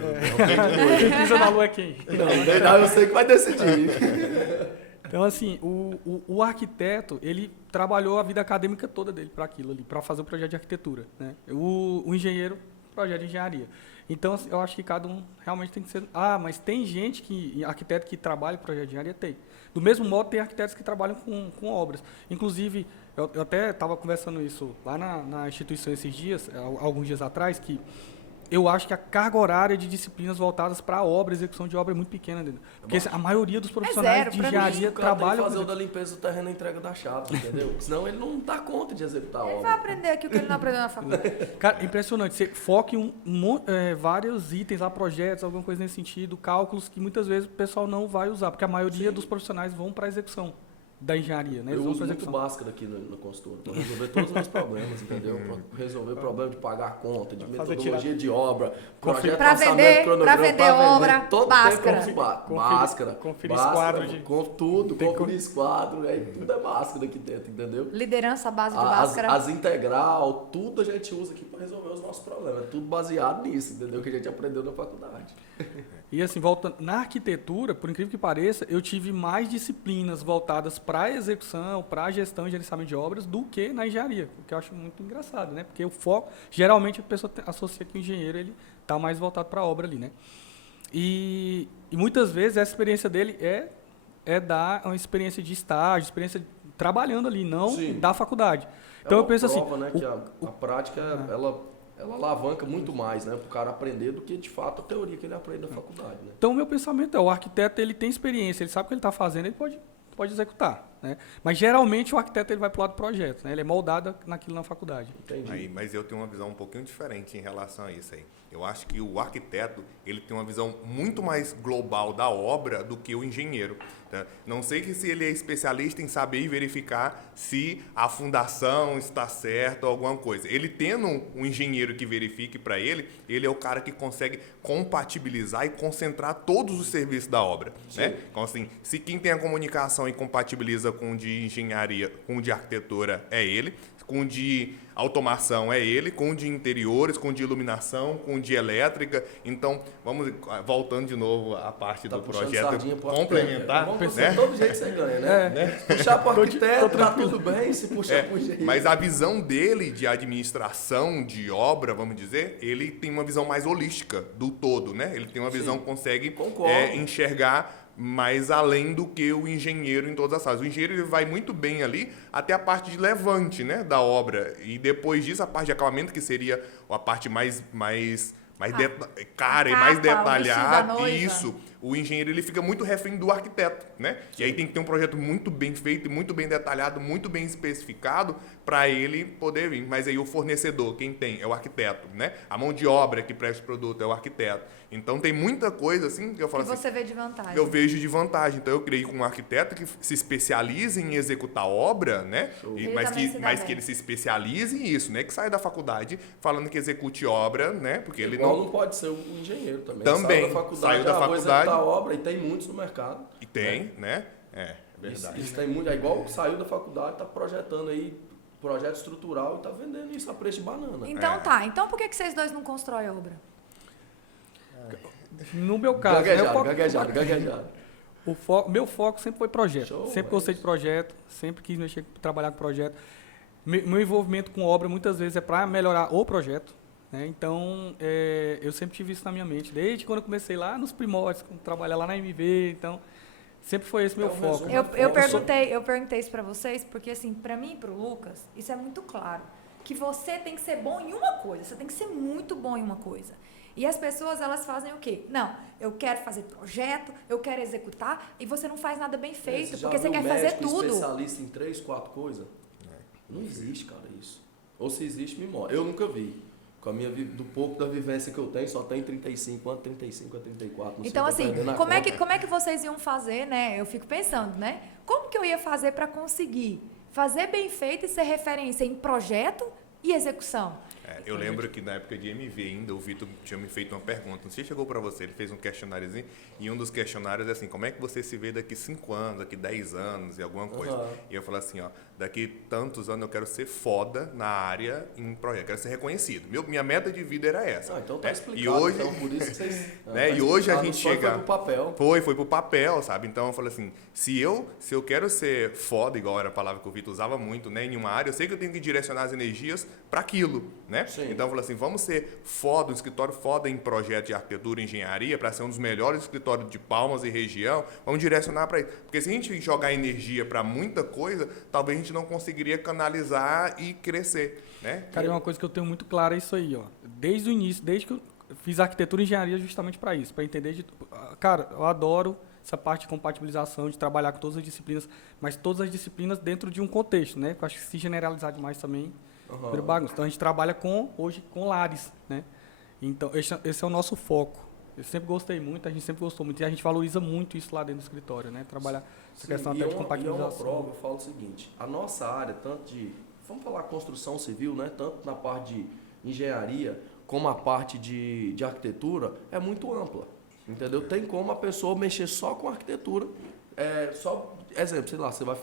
quem pisa na lua é quem? Não, eu sei que vai decidir. Então, assim, o arquiteto, ele trabalhou a vida acadêmica toda dele para aquilo ali, para fazer o projeto de arquitetura, né? O engenheiro, projeto de engenharia. Então, assim, eu acho que cada um realmente tem que ser... mas tem gente arquiteto que trabalha com projeto de engenharia, tem. Do mesmo modo, tem arquitetos que trabalham com obras. Inclusive, eu até estava conversando isso lá na instituição esses dias, alguns dias atrás, que eu acho que a carga horária de disciplinas voltadas para a obra, execução de obra é muito pequena. Entendeu? Porque a maioria dos profissionais zero, de pra mim. engenharia O cara tem que trabalham... fazer o da limpeza do terreno e entrega da chave, entendeu? Senão ele não dá conta de executar a Ele obra. vai aprender aqui o que ele não aprendeu na faculdade. Cara, impressionante. Você foca em vários itens lá, projetos, alguma coisa nesse sentido, cálculos que muitas vezes o pessoal não vai usar, porque a maioria dos profissionais vão para a execução da engenharia, né? Eles Eu vão uso pra muito execução. Bhaskara aqui no consultório, para resolver todos os meus problemas, entendeu? Para resolver o problema de pagar a conta, de Fazer metodologia de obra, projeto, Pra orçamento, vender- cronograma, pra vender obra, todo Bhaskara. tempo Bhaskara. Conferir Bhaskara, esquadro de- tudo, Tem que- conferir esquadro, aí tudo é Bhaskara aqui dentro, entendeu? Liderança base do Bhaskara. As integral, tudo a gente usa aqui para resolver os nossos problemas. É tudo baseado nisso, entendeu? Que a gente aprendeu na faculdade. E assim, voltando na arquitetura, por incrível que pareça, eu tive mais disciplinas voltadas para a execução, para a gestão e gerenciamento de obras do que na engenharia, o que eu acho muito engraçado, né? Porque o foco, geralmente a pessoa associa que o engenheiro ele está mais voltado para a obra ali, né? E muitas vezes essa experiência dele é dar uma experiência de estágio, experiência trabalhando ali, não Sim. da faculdade. É Então uma eu penso prova, assim, né, que a prática, ela alavanca muito mais, né, para o cara aprender do que, de fato, a teoria que ele aprende na faculdade, né? então o meu pensamento é, o arquiteto ele tem experiência, ele sabe o que ele está fazendo, ele pode executar, né? Mas geralmente o arquiteto ele vai para o lado do projeto, né? Ele é moldado naquilo na faculdade. Entendi. Mas eu tenho uma visão um pouquinho diferente em relação a isso aí. Eu acho que o arquiteto ele tem uma visão muito mais global da obra do que o engenheiro. Tá? Não sei que se ele é especialista em saber e verificar se a fundação está certa ou alguma coisa. Ele tendo um engenheiro que verifique para ele é o cara que consegue compatibilizar e concentrar todos os serviços da obra. Né? Então, assim, se quem tem a comunicação e compatibiliza com o de engenharia, com o de arquitetura é ele, com o de automação é ele, com o de interiores, com o de iluminação, com o de elétrica. Então, vamos voltando de novo à parte do projeto complementar. Vamos Né? todo jeito você ganha, né? Puxar para o arquiteto, tá tudo bem, se puxar para o engenheiro. Mas a visão dele de administração de obra, vamos dizer, ele tem uma visão mais holística do todo, né? Ele tem uma visão que consegue Concordo. enxergar mais além do que o engenheiro em todas as fases. O engenheiro ele vai muito bem ali até a parte de levante, né, da obra. E depois disso, a parte de acabamento, que seria a parte mais cara e mais capa, o vestido da detalhada. noiva. Isso. O engenheiro ele fica muito refém do arquiteto, né? E aí tem que ter um projeto muito bem feito, muito bem detalhado, muito bem especificado para ele poder vir. Mas aí o fornecedor, quem tem, é o arquiteto, né? A mão de obra que presta o produto é o arquiteto. Então tem muita coisa assim que eu falo E assim. você vê de vantagem. Eu vejo de vantagem. Então eu criei com um arquiteto que se especialize em executar obra, né? Ele também se dá Mas bem. que ele se especialize em isso, né? Que saia da faculdade falando que execute obra, né? Porque ele Igual não pode ser o engenheiro também. Também. Saiu da Vou faculdade, executar a obra, e tem muitos no mercado. E tem, né? É verdade. Isso tem muito. É igual o que saiu da faculdade, tá projetando aí projeto estrutural e tá vendendo isso a preço de banana. Então tá. Então por que vocês dois não constroem obra? No meu caso, né, Gaguejado. meu foco sempre foi projeto. Show, Sempre gostei de projeto, sempre quis mexer, trabalhar com projeto. Meu envolvimento com obra muitas vezes é para melhorar o projeto. Né? Então, eu sempre tive isso na minha mente. Desde quando eu comecei lá nos primórdios, trabalhar lá na MV, então sempre foi esse meu foco. Eu perguntei isso pra vocês porque, assim, pra mim e pro Lucas, isso é muito claro. Que você tem que ser bom em uma coisa. Você tem que ser muito bom em uma coisa. E as pessoas, elas fazem o quê? Não, eu quero fazer projeto, eu quero executar, e você não faz nada bem feito, porque você quer fazer tudo. Especialista em 3, 4 coisas? Não existe, cara, isso. Ou se existe, me mostra. Eu nunca vi. Com a minha do pouco da vivência que eu tenho, só tem 35 a 34. Não Então, sei, assim, como é que vocês iam fazer, né? Eu fico pensando, né? Como que eu ia fazer para conseguir fazer bem feito e ser referência em projeto e execução? Eu lembro que na época de MV ainda, o Vitor tinha me feito uma pergunta. Não sei se chegou para você, ele fez um questionáriozinho, e um dos questionários é assim, como é que você se vê daqui 5 anos, daqui 10 anos e alguma coisa. E eu falei assim, ó, daqui tantos anos eu quero ser foda na área em projeto, quero ser reconhecido. Minha meta de vida era essa. Então tá explicado. E hoje, então, por isso que vocês... e hoje a gente chega... Foi pro papel. Foi pro papel, sabe? Então eu falei assim, se eu quero ser foda, igual era a palavra que o Vitor usava muito, né, em uma área, eu sei que eu tenho que direcionar as energias para aquilo, né? Sim. Então eu falei assim, vamos ser foda, um escritório foda em projeto de arquitetura e engenharia, para ser um dos melhores escritórios de Palmas e região, vamos direcionar para isso. Porque se a gente jogar energia para muita coisa, talvez a gente não conseguiria canalizar e crescer, né? Cara, uma coisa que eu tenho muito clara é isso aí, ó. Desde o início, desde que eu fiz arquitetura e engenharia justamente para isso, para entender de... Cara, eu adoro essa parte de compatibilização, de trabalhar com todas as disciplinas, mas todas as disciplinas dentro de um contexto, né? Que eu acho que se generalizar demais também, vira bagunça. Então a gente trabalha hoje com lares, né? Então esse é o nosso foco. Eu sempre gostei muito, a gente sempre gostou muito, e a gente valoriza muito isso lá dentro do escritório, né? Trabalhar essa questão até de compatibilização. E é uma prova, eu falo o seguinte, a nossa área, tanto de, vamos falar construção civil, né? Tanto na parte de engenharia, como a parte de arquitetura, é muito ampla, entendeu? Tem como a pessoa mexer só com arquitetura, só, exemplo, sei lá, você vai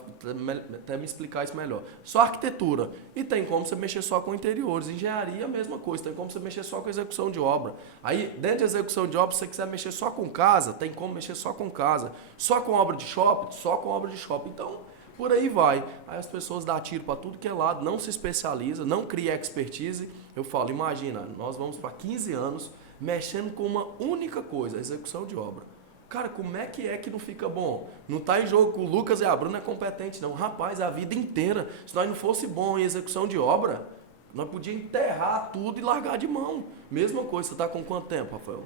até me explicar isso melhor. Só arquitetura. E tem como você mexer só com interiores. Engenharia, a mesma coisa. Tem como você mexer só com execução de obra. Aí, dentro de execução de obra, se você quiser mexer só com casa, tem como mexer só com casa. Só com obra de shopping, só com obra de shopping. Então, por aí vai. Aí as pessoas dão tiro para tudo que é lado, não se especializa, não cria expertise. Eu falo, imagina, nós vamos para 15 anos mexendo com uma única coisa, execução de obra. Cara, como é que não fica bom? Não tá em jogo com o Lucas e a Bruna é competente, não. Rapaz, a vida inteira, se nós não fosse bom em execução de obra, nós podíamos enterrar tudo e largar de mão. Mesma coisa, você tá com quanto tempo, Rafael?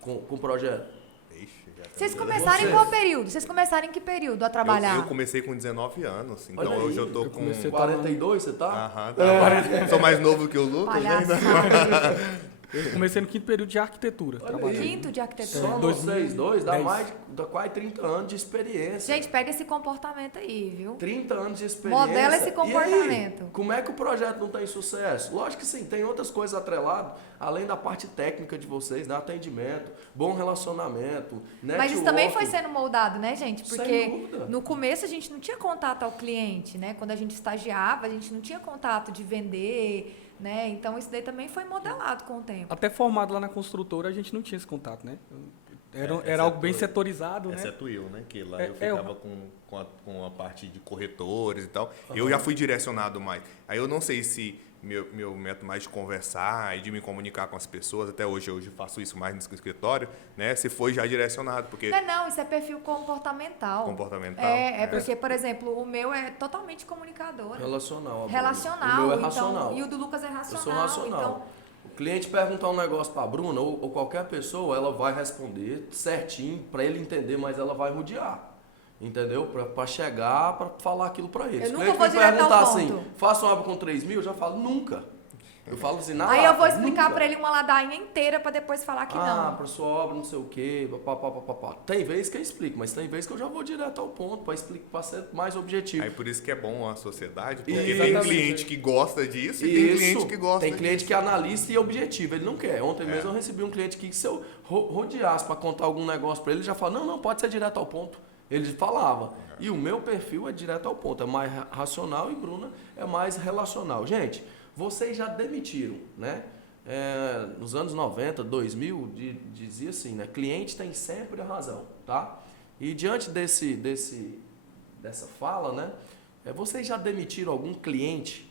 Com o projeto? Vocês começaram em qual período? Vocês começaram em que período a trabalhar? Eu comecei com 19 anos, então Olha hoje aí, eu tô com... 42, você tá? Aham, tá. Sou mais novo que o Lucas, né? Palhaçada. Eu comecei no 5º período de arquitetura. trabalhando. Quinto de arquitetura. Só vocês dois, dá 2010. quase 30 anos de experiência. Gente, pega esse comportamento aí, viu? 30 anos de experiência. Modela esse comportamento. E aí, como é que o projeto não tem sucesso? Lógico que sim, tem outras coisas atreladas, além da parte técnica de vocês, né? Atendimento, bom relacionamento, network. Mas isso também foi sendo moldado, né, gente? Sem Porque dúvida. no começo a gente não tinha contato ao cliente, né? Quando a gente estagiava, a gente não tinha contato de vender, né? Então isso daí também foi modelado com o tempo. Até formado lá na construtora, a gente não tinha esse contato, né? Era algo bem setorizado, né? Exceto eu, né? Que lá É, eu ficava com a parte de corretores e tal. Eu já fui direcionado mais. Aí eu não sei se meu método mais de conversar e de me comunicar com as pessoas, até hoje eu faço isso mais no escritório, né? Você foi já direcionado, porque... Não, isso é perfil comportamental. Comportamental. Porque, por exemplo, o meu é totalmente comunicador. Relacional. Relacional. O meu é então, racional. E o do Lucas é racional. Eu sou racional. Então, o cliente perguntar um negócio para a Bruna ou qualquer pessoa, ela vai responder certinho para ele entender, mas ela vai rodear. Entendeu? Para chegar, para falar aquilo para ele. Eu Se o nunca cliente vou me direto ao perguntar ponto. assim, faça uma obra com 3 mil, eu já falo nunca. Eu falo assim, nada. aí eu vou explicar para ele uma ladainha inteira para depois falar que não. para sua obra, não sei o quê, papapá. Tem vezes que eu explico, mas tem vezes que eu já vou direto ao ponto para ser mais objetivo. Aí por isso que é bom a sociedade, porque Isso. tem cliente que gosta disso e tem cliente que gosta Tem cliente disso. que é analista e objetivo, ele não quer. Ontem mesmo eu recebi um cliente aqui que se eu rodeasse para contar algum negócio para ele, ele já fala, não, pode ser direto ao ponto. Ele falava. E o meu perfil é direto ao ponto, é mais racional e Bruna é mais relacional. Gente, vocês já demitiram, né? Nos anos 90, 2000, dizia assim, né? Cliente tem sempre a razão, tá? E diante dessa fala, né? Vocês já demitiram algum cliente?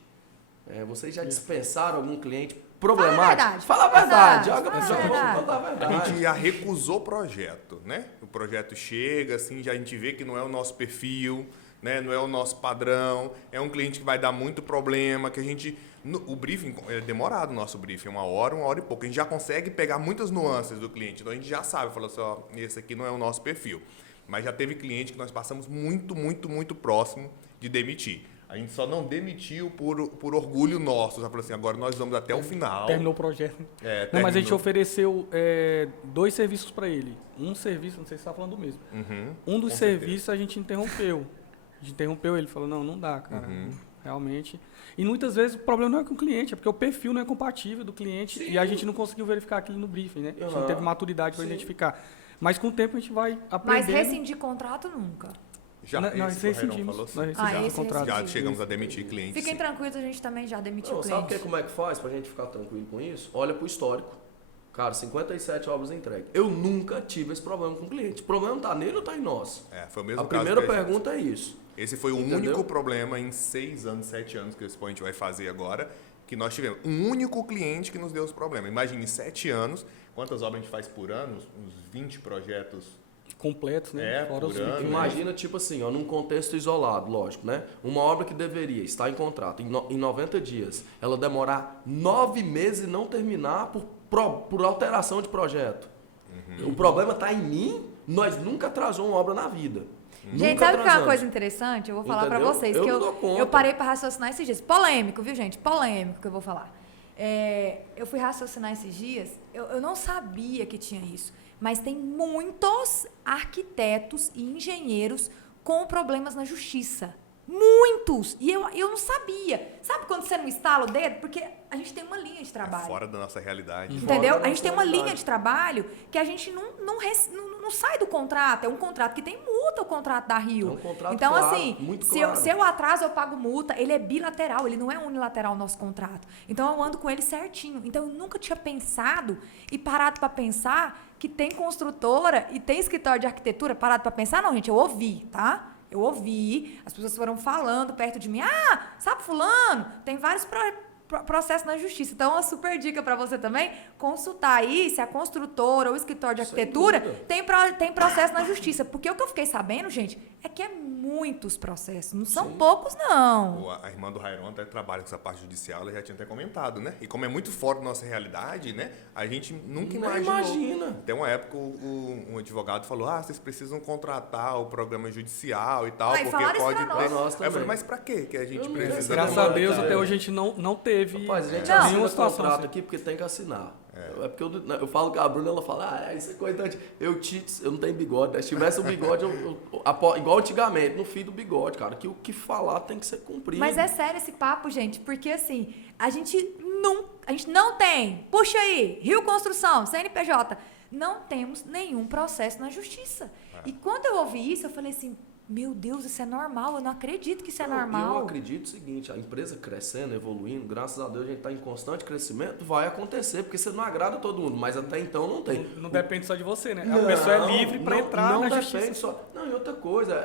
Vocês já dispensaram algum cliente problemático? Fala a verdade. Fala a A verdade. gente já recusou projeto, né? O projeto chega, assim, já a gente vê que não é o nosso perfil, né? Não é o nosso padrão, é um cliente que vai dar muito problema, que a gente... O briefing é demorado, o nosso briefing, 1 hora e pouco. A gente já consegue pegar muitas nuances do cliente, então a gente já sabe, fala assim, ó, esse aqui não é o nosso perfil. Mas já teve cliente que nós passamos muito próximo de demitir. A gente só não demitiu por orgulho nosso. Já falou assim, agora nós vamos até o final. Terminou o projeto. Terminou. Mas a gente ofereceu 2 serviços para ele. Um serviço, não sei se você está falando do mesmo. Um dos serviços a gente interrompeu. Ele falou, não dá, cara. Realmente. E muitas vezes o problema não é com o cliente, é porque o perfil não é compatível do cliente. Sim. E a gente não conseguiu verificar aquilo no briefing, né? A gente não teve maturidade para identificar. Mas com o tempo a gente vai aprendendo. Mas rescindir contrato nunca. Já, nós rescindimos. Já chegamos a demitir clientes. Fiquem tranquilos, a gente também já demitiu cliente. Sabe como é que faz pra gente ficar tranquilo com isso? Olha pro histórico. Cara, 57 obras entregues. Eu nunca tive esse problema com o cliente. O problema tá nele ou tá em nós? Foi o mesmo A caso primeira que a gente- pergunta é isso. Esse foi o Entendeu? único problema em 6 anos, 7 anos que esse a gente vai fazer agora, que nós tivemos. Um único cliente que nos deu os problemas. Imagine, em 7 anos, quantas obras a gente faz por ano? Uns 20 projetos. Completos, né? Fora por os ano. itens. Imagina, tipo assim, ó, num contexto isolado, lógico, né? Uma obra que deveria estar em contrato em 90 dias, ela demorar 9 meses e não terminar por alteração de projeto. O problema está em mim, nós nunca atrasou uma obra na vida. Gente, Nunca sabe o que é uma atrasamos. coisa interessante? Eu vou falar pra Entendeu? vocês. Eu Que não dou conta. eu parei pra raciocinar esses dias. Polêmico, viu, gente? Polêmico que eu vou falar. Eu fui raciocinar esses dias, eu não sabia que tinha isso. Mas tem muitos arquitetos e engenheiros com problemas na justiça. Muitos! E eu não sabia. Sabe quando você não estala o dedo? Porque a gente tem uma linha de trabalho. Fora da nossa realidade. Entendeu? Fora da A gente tem uma realidade. linha de trabalho que a gente não sai do contrato. É um contrato que tem multa, o contrato da Rio. É um contrato então, claro, assim, muito se claro. eu atraso, eu pago multa. Ele é bilateral, ele não é unilateral o nosso contrato. Então, eu ando com ele certinho. Então, eu nunca tinha pensado e parado para pensar que tem construtora e tem escritório de arquitetura. Parado para pensar? Não, gente, eu ouvi, tá? Eu ouvi, as pessoas foram falando perto de mim, sabe fulano? Tem vários processos na justiça. Então, uma super dica para você também, consultar aí se a construtora ou o escritório de Sem arquitetura dúvida. tem processo na justiça. Porque o que eu fiquei sabendo, gente, é que é muitos processos, não são Sim. poucos, não. A irmã do Rairon até trabalha com essa parte judicial, ela já tinha até comentado, né? E como é muito fora da nossa realidade, né? A gente nunca Nem imaginou. imagina. Tem uma época um advogado falou, vocês precisam contratar o programa judicial e tal, E porque falaram isso pode pra nós. ter... Pra nós Aí eu falei, também. mas pra quê que a gente Eu não precisa? sei. Graças Demora, a Deus, cara. até hoje a gente não teve Rapaz, a gente Não. assina nenhuma situação contrato assim. aqui porque tem que assinar. É porque eu falo com a Bruna, ela fala, isso é coisa de... Eu não tenho bigode, né? Se tivesse o bigode, igual antigamente, no fim do bigode, cara, que o que falar tem que ser cumprido. Mas é sério esse papo, gente, porque assim, a gente não tem, puxa aí, Rio Construção, CNPJ, não temos nenhum processo na justiça. E quando eu ouvi isso, eu falei assim, meu Deus, isso é normal, eu não acredito que isso é normal. Eu acredito o seguinte, a empresa crescendo, evoluindo, graças a Deus a gente está em constante crescimento, vai acontecer, porque você não agrada todo mundo, mas até então não tem. Não depende só de você, né? A pessoa é livre para entrar na justiça. Só. Não, e outra coisa,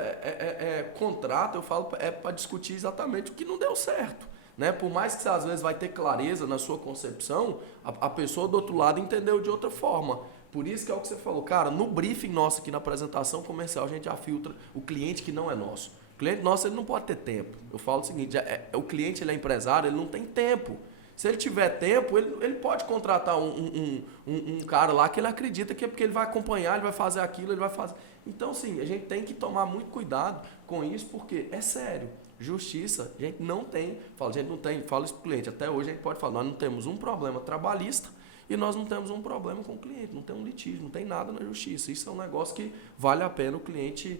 contrato, eu falo, é para discutir exatamente o que não deu certo. né? Por mais que você às vezes vai ter clareza na sua concepção, a pessoa do outro lado entendeu de outra forma. Por isso que é o que você falou, cara, no briefing nosso aqui na apresentação comercial, a gente já filtra o cliente que não é nosso. O cliente nosso, ele não pode ter tempo. Eu falo o seguinte, o cliente, ele é empresário, ele não tem tempo. Se ele tiver tempo, ele pode contratar um cara lá que ele acredita que é porque ele vai acompanhar, ele vai fazer aquilo, ele vai fazer... Então, sim, a gente tem que tomar muito cuidado com isso, porque é sério. Justiça, a gente não tem, fala isso para o cliente, até hoje a gente pode falar, nós não temos um problema trabalhista e nós não temos um problema com o cliente, não tem um litígio, não tem nada na justiça. Isso é um negócio que vale a pena o cliente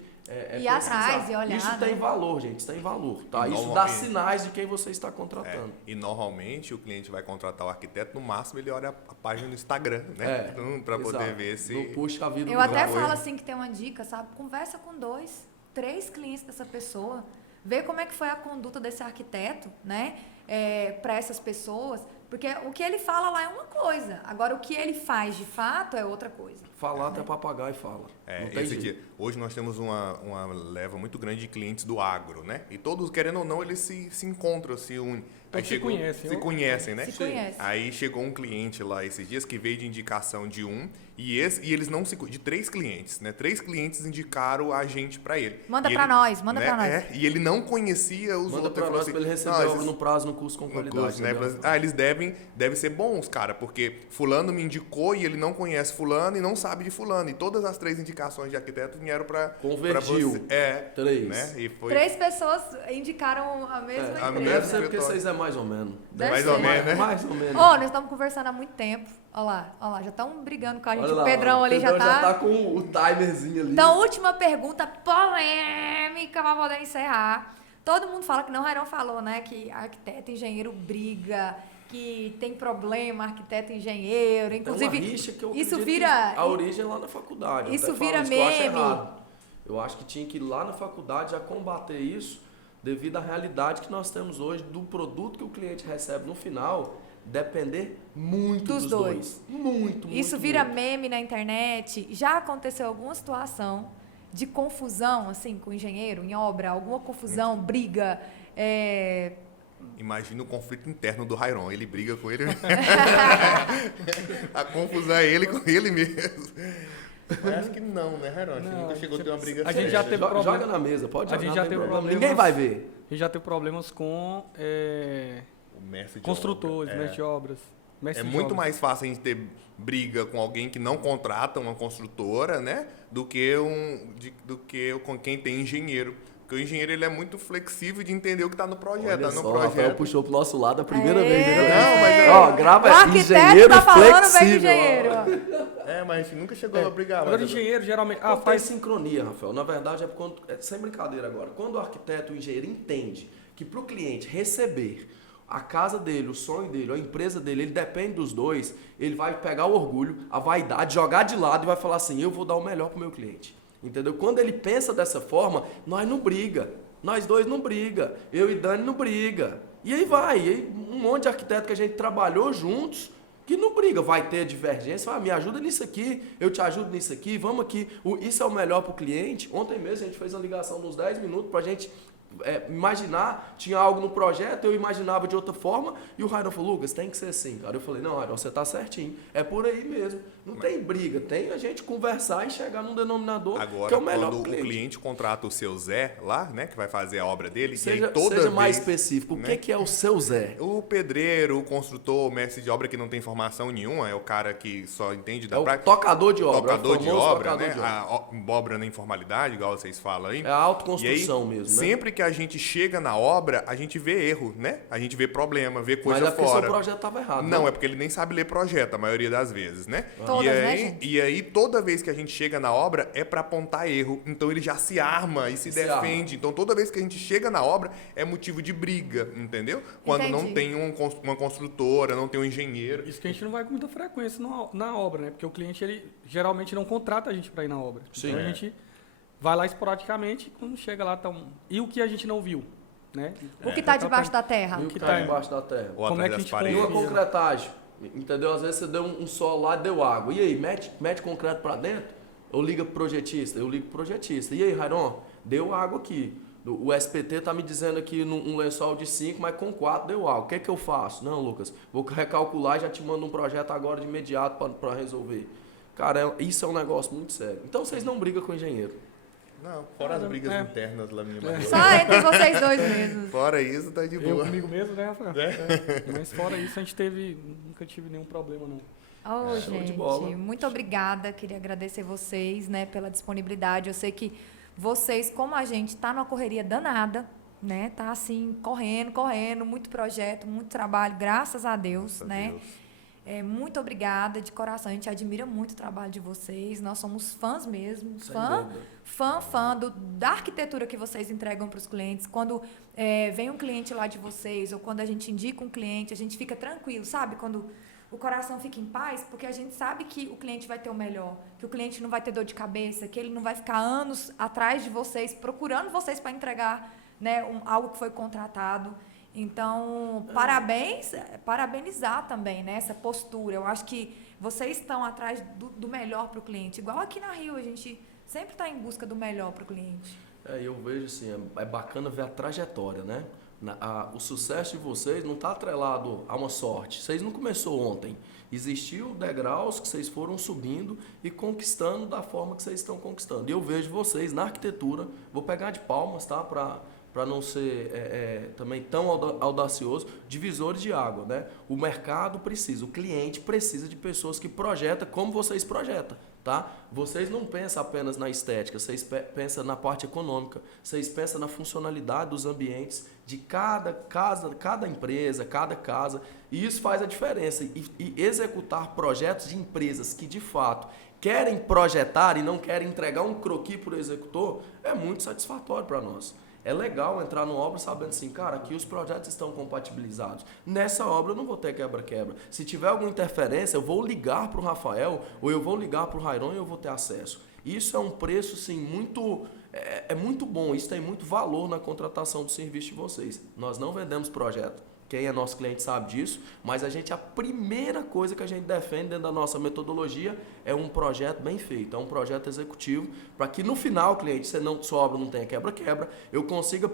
ir atrás e olhar. Isso tem valor, gente, isso tem valor. Tá? Isso dá sinais de quem você está contratando. E normalmente o cliente vai contratar o arquiteto, no máximo ele olha a página no Instagram, né? Para poder ver se... Não puxa a vida Eu até falo assim que tem uma dica, sabe? Conversa com 2, 3 clientes dessa pessoa, vê como é que foi a conduta desse arquiteto, né? Para essas pessoas, porque o que ele fala lá é uma coisa, agora o que ele faz de fato é outra coisa. Falar até papagaio fala. Não tem jeito. Hoje nós temos uma leva muito grande de clientes do agro, né? E todos, querendo ou não, eles se encontram, se unem. Aí se conhecem, né? Se conhecem. Aí chegou um cliente lá esses dias que veio de indicação de e eles não se... De 3 clientes, né? 3 clientes indicaram a gente para ele. Manda para nós, manda para nós. E ele não conhecia os outros. Manda para nós, para ele receber obra no prazo, no custo com qualidade. Né? Eles devem ser bons, cara, porque fulano me indicou e ele não conhece fulano e não sabe de fulano. E todas as 3 indicações de arquiteto vieram para Convergiu. Você. 3. Né? E foi... 3 pessoas indicaram a mesma empresa. Deve ser porque vocês mais ou menos. Mais ou menos, né? Mais ou menos. Nós estamos conversando há muito tempo. Olha lá, já estão brigando com a gente. Olha lá, o Pedrão ali já tá com o timerzinho ali. Então, última pergunta polêmica para poder encerrar. Todo mundo fala que não, o Rairon falou, né? Que arquiteto e engenheiro briga, que tem problema, arquiteto e engenheiro. Inclusive, tem uma rixa que eu isso acredito vira. Que a origem é lá na faculdade. Isso vira meme. Eu acho que tinha que ir lá na faculdade já combater isso, devido à realidade que nós temos hoje do produto que o cliente recebe no final. Depender muito dos dois. Muito. Isso vira meme na internet. Já aconteceu alguma situação de confusão, assim, com o engenheiro em obra? Alguma confusão, briga? Imagina o conflito interno do Rairon. Ele briga com ele. A confusão é ele com ele mesmo. Mas acho que não, né, Rairon? Acho que nunca chegou a ter uma briga A gente já teve problema. Joga na mesa, pode jogar. A gente já teve problemas. Ninguém vai ver. A gente já teve problemas com... construtores, mestre de obras. É muito mais fácil a gente ter briga com alguém que não contrata uma construtora, né? Do que com quem tem engenheiro. Porque o engenheiro ele é muito flexível de entender o que está no projeto. Olha só, o Rafael puxou pro nosso lado a primeira vez. Não, mas grava engenheiro tá falando, flexível. Engenheiro. Mas a gente nunca chegou a brigar. Agora, o engenheiro geralmente... faz sincronia, Rafael. Na verdade, sem brincadeira agora. Quando o arquiteto, o engenheiro entende que para o cliente receber a casa dele, o sonho dele, a empresa dele, ele depende dos dois, ele vai pegar o orgulho, a vaidade, jogar de lado e vai falar assim, eu vou dar o melhor pro meu cliente. Entendeu? Quando ele pensa dessa forma, nós não briga. Nós dois não briga. Eu e Dani não briga. E aí vai. E aí, um monte de arquiteto que a gente trabalhou juntos, que não briga. Vai ter divergência. Me ajuda nisso aqui, eu te ajudo nisso aqui, vamos aqui. Isso é o melhor pro cliente. Ontem mesmo a gente fez uma ligação de uns 10 minutos pra gente... imaginar, tinha algo no projeto, eu imaginava de outra forma, e o Rairon falou, Lucas, tem que ser assim, cara. Eu falei, não, Rairon, você tá certinho, é por aí mesmo. Não tem briga, tem a gente conversar e chegar num denominador agora, que é o melhor quando o cliente contrata o seu Zé lá, né, que vai fazer a obra dele, seja vez, mais específico, né? O que é o seu Zé? O pedreiro, o construtor, o mestre de obra que não tem formação nenhuma, é o cara que só entende da prática. Tocador de obra. Tocador de obra, né? A obra na informalidade, igual vocês falam aí. É a autoconstrução mesmo, né? Sempre que a gente chega na obra, a gente vê erro, né? A gente vê problema, vê coisa fora. Mas é porque fora. seu projeto estava errado. Não, é porque ele nem sabe ler projeto, a maioria das vezes, né? Todas, né, gente? E aí, toda vez que a gente chega na obra, é para apontar erro. Então, ele já se arma e se defende. Então, toda vez que a gente chega na obra, é motivo de briga, entendeu? Quando não tem uma construtora, não tem um engenheiro. Isso que a gente não vai com muita frequência na obra, né? Porque o cliente, ele geralmente não contrata a gente para ir na obra. Sim. Então, a gente vai lá esporadicamente, quando chega lá, e o que a gente não viu? Né? O que está debaixo da terra. E o que está debaixo da terra. Como é que a gente E uma concretagem. Entendeu? Às vezes você deu um solo lá e deu água. E aí, mete concreto para dentro? Ou liga pro projetista? Eu ligo pro projetista. E aí, Rairon, deu água aqui. O SPT tá me dizendo aqui um lençol de 5, mas com 4 deu água. O que eu faço? Não, Lucas, vou recalcular e já te mando um projeto agora de imediato para resolver. Cara, isso é um negócio muito sério. Então vocês não brigam com o engenheiro. Não, fora as brigas internas lá minha Só entre vocês dois mesmo. Fora isso, tá de boa. Eu comigo mesmo, né, Rafael? Mas fora isso, a gente nunca tive nenhum problema, não. Oh, Show de gente, bola. muito obrigada. Queria agradecer vocês, né, pela disponibilidade. Eu sei que vocês, como a gente, tá numa correria danada, né? Tá assim, correndo, muito projeto, muito trabalho, graças a Deus, né? Muito obrigada de coração. A gente admira muito o trabalho de vocês. Nós somos fãs mesmo. Fã da arquitetura que vocês entregam para os clientes. Quando vem um cliente lá de vocês, ou quando a gente indica um cliente, a gente fica tranquilo, sabe? Quando o coração fica em paz, porque a gente sabe que o cliente vai ter o melhor, que o cliente não vai ter dor de cabeça, que ele não vai ficar anos atrás de vocês, procurando vocês para entregar, né, algo que foi contratado. Então, parabenizar também, né, essa postura. Eu acho que vocês estão atrás do melhor para o cliente. Igual aqui na Rio, a gente sempre está em busca do melhor para o cliente. Eu vejo assim, é bacana ver a trajetória, né? O sucesso de vocês não está atrelado a uma sorte. Vocês não começou ontem. Existiu degraus que vocês foram subindo e conquistando da forma que vocês estão conquistando. E eu vejo vocês na arquitetura, vou pegar de palmas, tá? Para não ser também tão audacioso, divisores de água, né? O mercado precisa, o cliente precisa de pessoas que projetam como vocês projetam, tá? Vocês não pensam apenas na estética, vocês pensam na parte econômica, vocês pensam na funcionalidade dos ambientes de cada casa, cada empresa, cada casa, e isso faz a diferença. E executar projetos de empresas que, de fato, querem projetar e não querem entregar um croquis para o executor, é muito satisfatório para nós. É legal entrar numa obra sabendo assim, cara, aqui os projetos estão compatibilizados. Nessa obra eu não vou ter quebra-quebra. Se tiver alguma interferência, eu vou ligar para o Rafael ou eu vou ligar para o Rairon e eu vou ter acesso. Isso é um preço, sim, muito... É muito bom, isso tem muito valor na contratação do serviço de vocês. Nós não vendemos projeto. Quem é nosso cliente sabe disso, mas a primeira coisa que a gente defende dentro da nossa metodologia é um projeto bem feito, é um projeto executivo, para que no final, cliente, sua obra não tenha quebra-quebra, eu consiga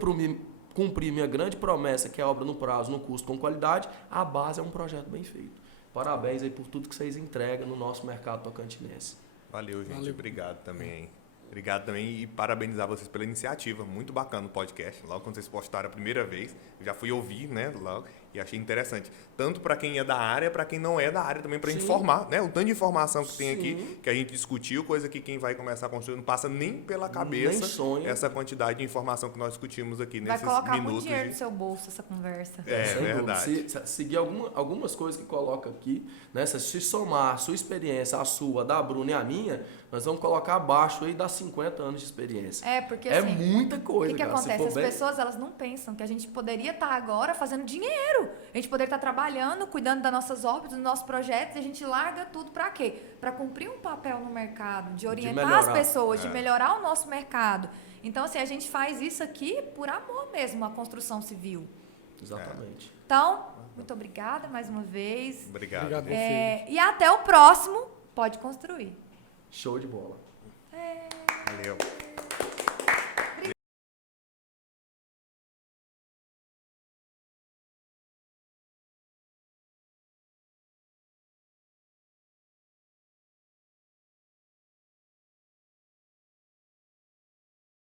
cumprir minha grande promessa, que é a obra no prazo, no custo, com qualidade. A base é um projeto bem feito. Parabéns aí por tudo que vocês entregam no nosso mercado tocantinense. Valeu, gente. Obrigado também. Obrigado também e parabenizar vocês pela iniciativa. Muito bacana o podcast. Logo quando vocês postaram a primeira vez, eu já fui ouvir, né? Logo, e achei interessante. Tanto para quem é da área, para quem não é da área também, para informar, né? O tanto de informação que tem aqui, que a gente discutiu, coisa que quem vai começar a construir não passa nem pela cabeça essa quantidade de informação que nós discutimos aqui nesses minutos. Vai colocar muito dinheiro no seu bolso essa conversa. É verdade. Se seguir algumas coisas que coloca aqui, né? Se somar a sua experiência, a sua, da Bruna e a minha, nós vamos colocar abaixo aí das 50 anos de experiência. Porque é assim, muita coisa. O que acontece? As pessoas, elas não pensam que a gente poderia estar agora fazendo dinheiro. A gente poderia estar trabalhando, cuidando das nossas obras, dos nossos projetos, e a gente larga tudo para quê? Para cumprir um papel no mercado, de orientar as pessoas, de melhorar o nosso mercado. Então, assim, a gente faz isso aqui por amor mesmo, a construção civil. Exatamente. Então, muito obrigada mais uma vez. Obrigado. E até o próximo Pode Construir. Show de bola. Valeu.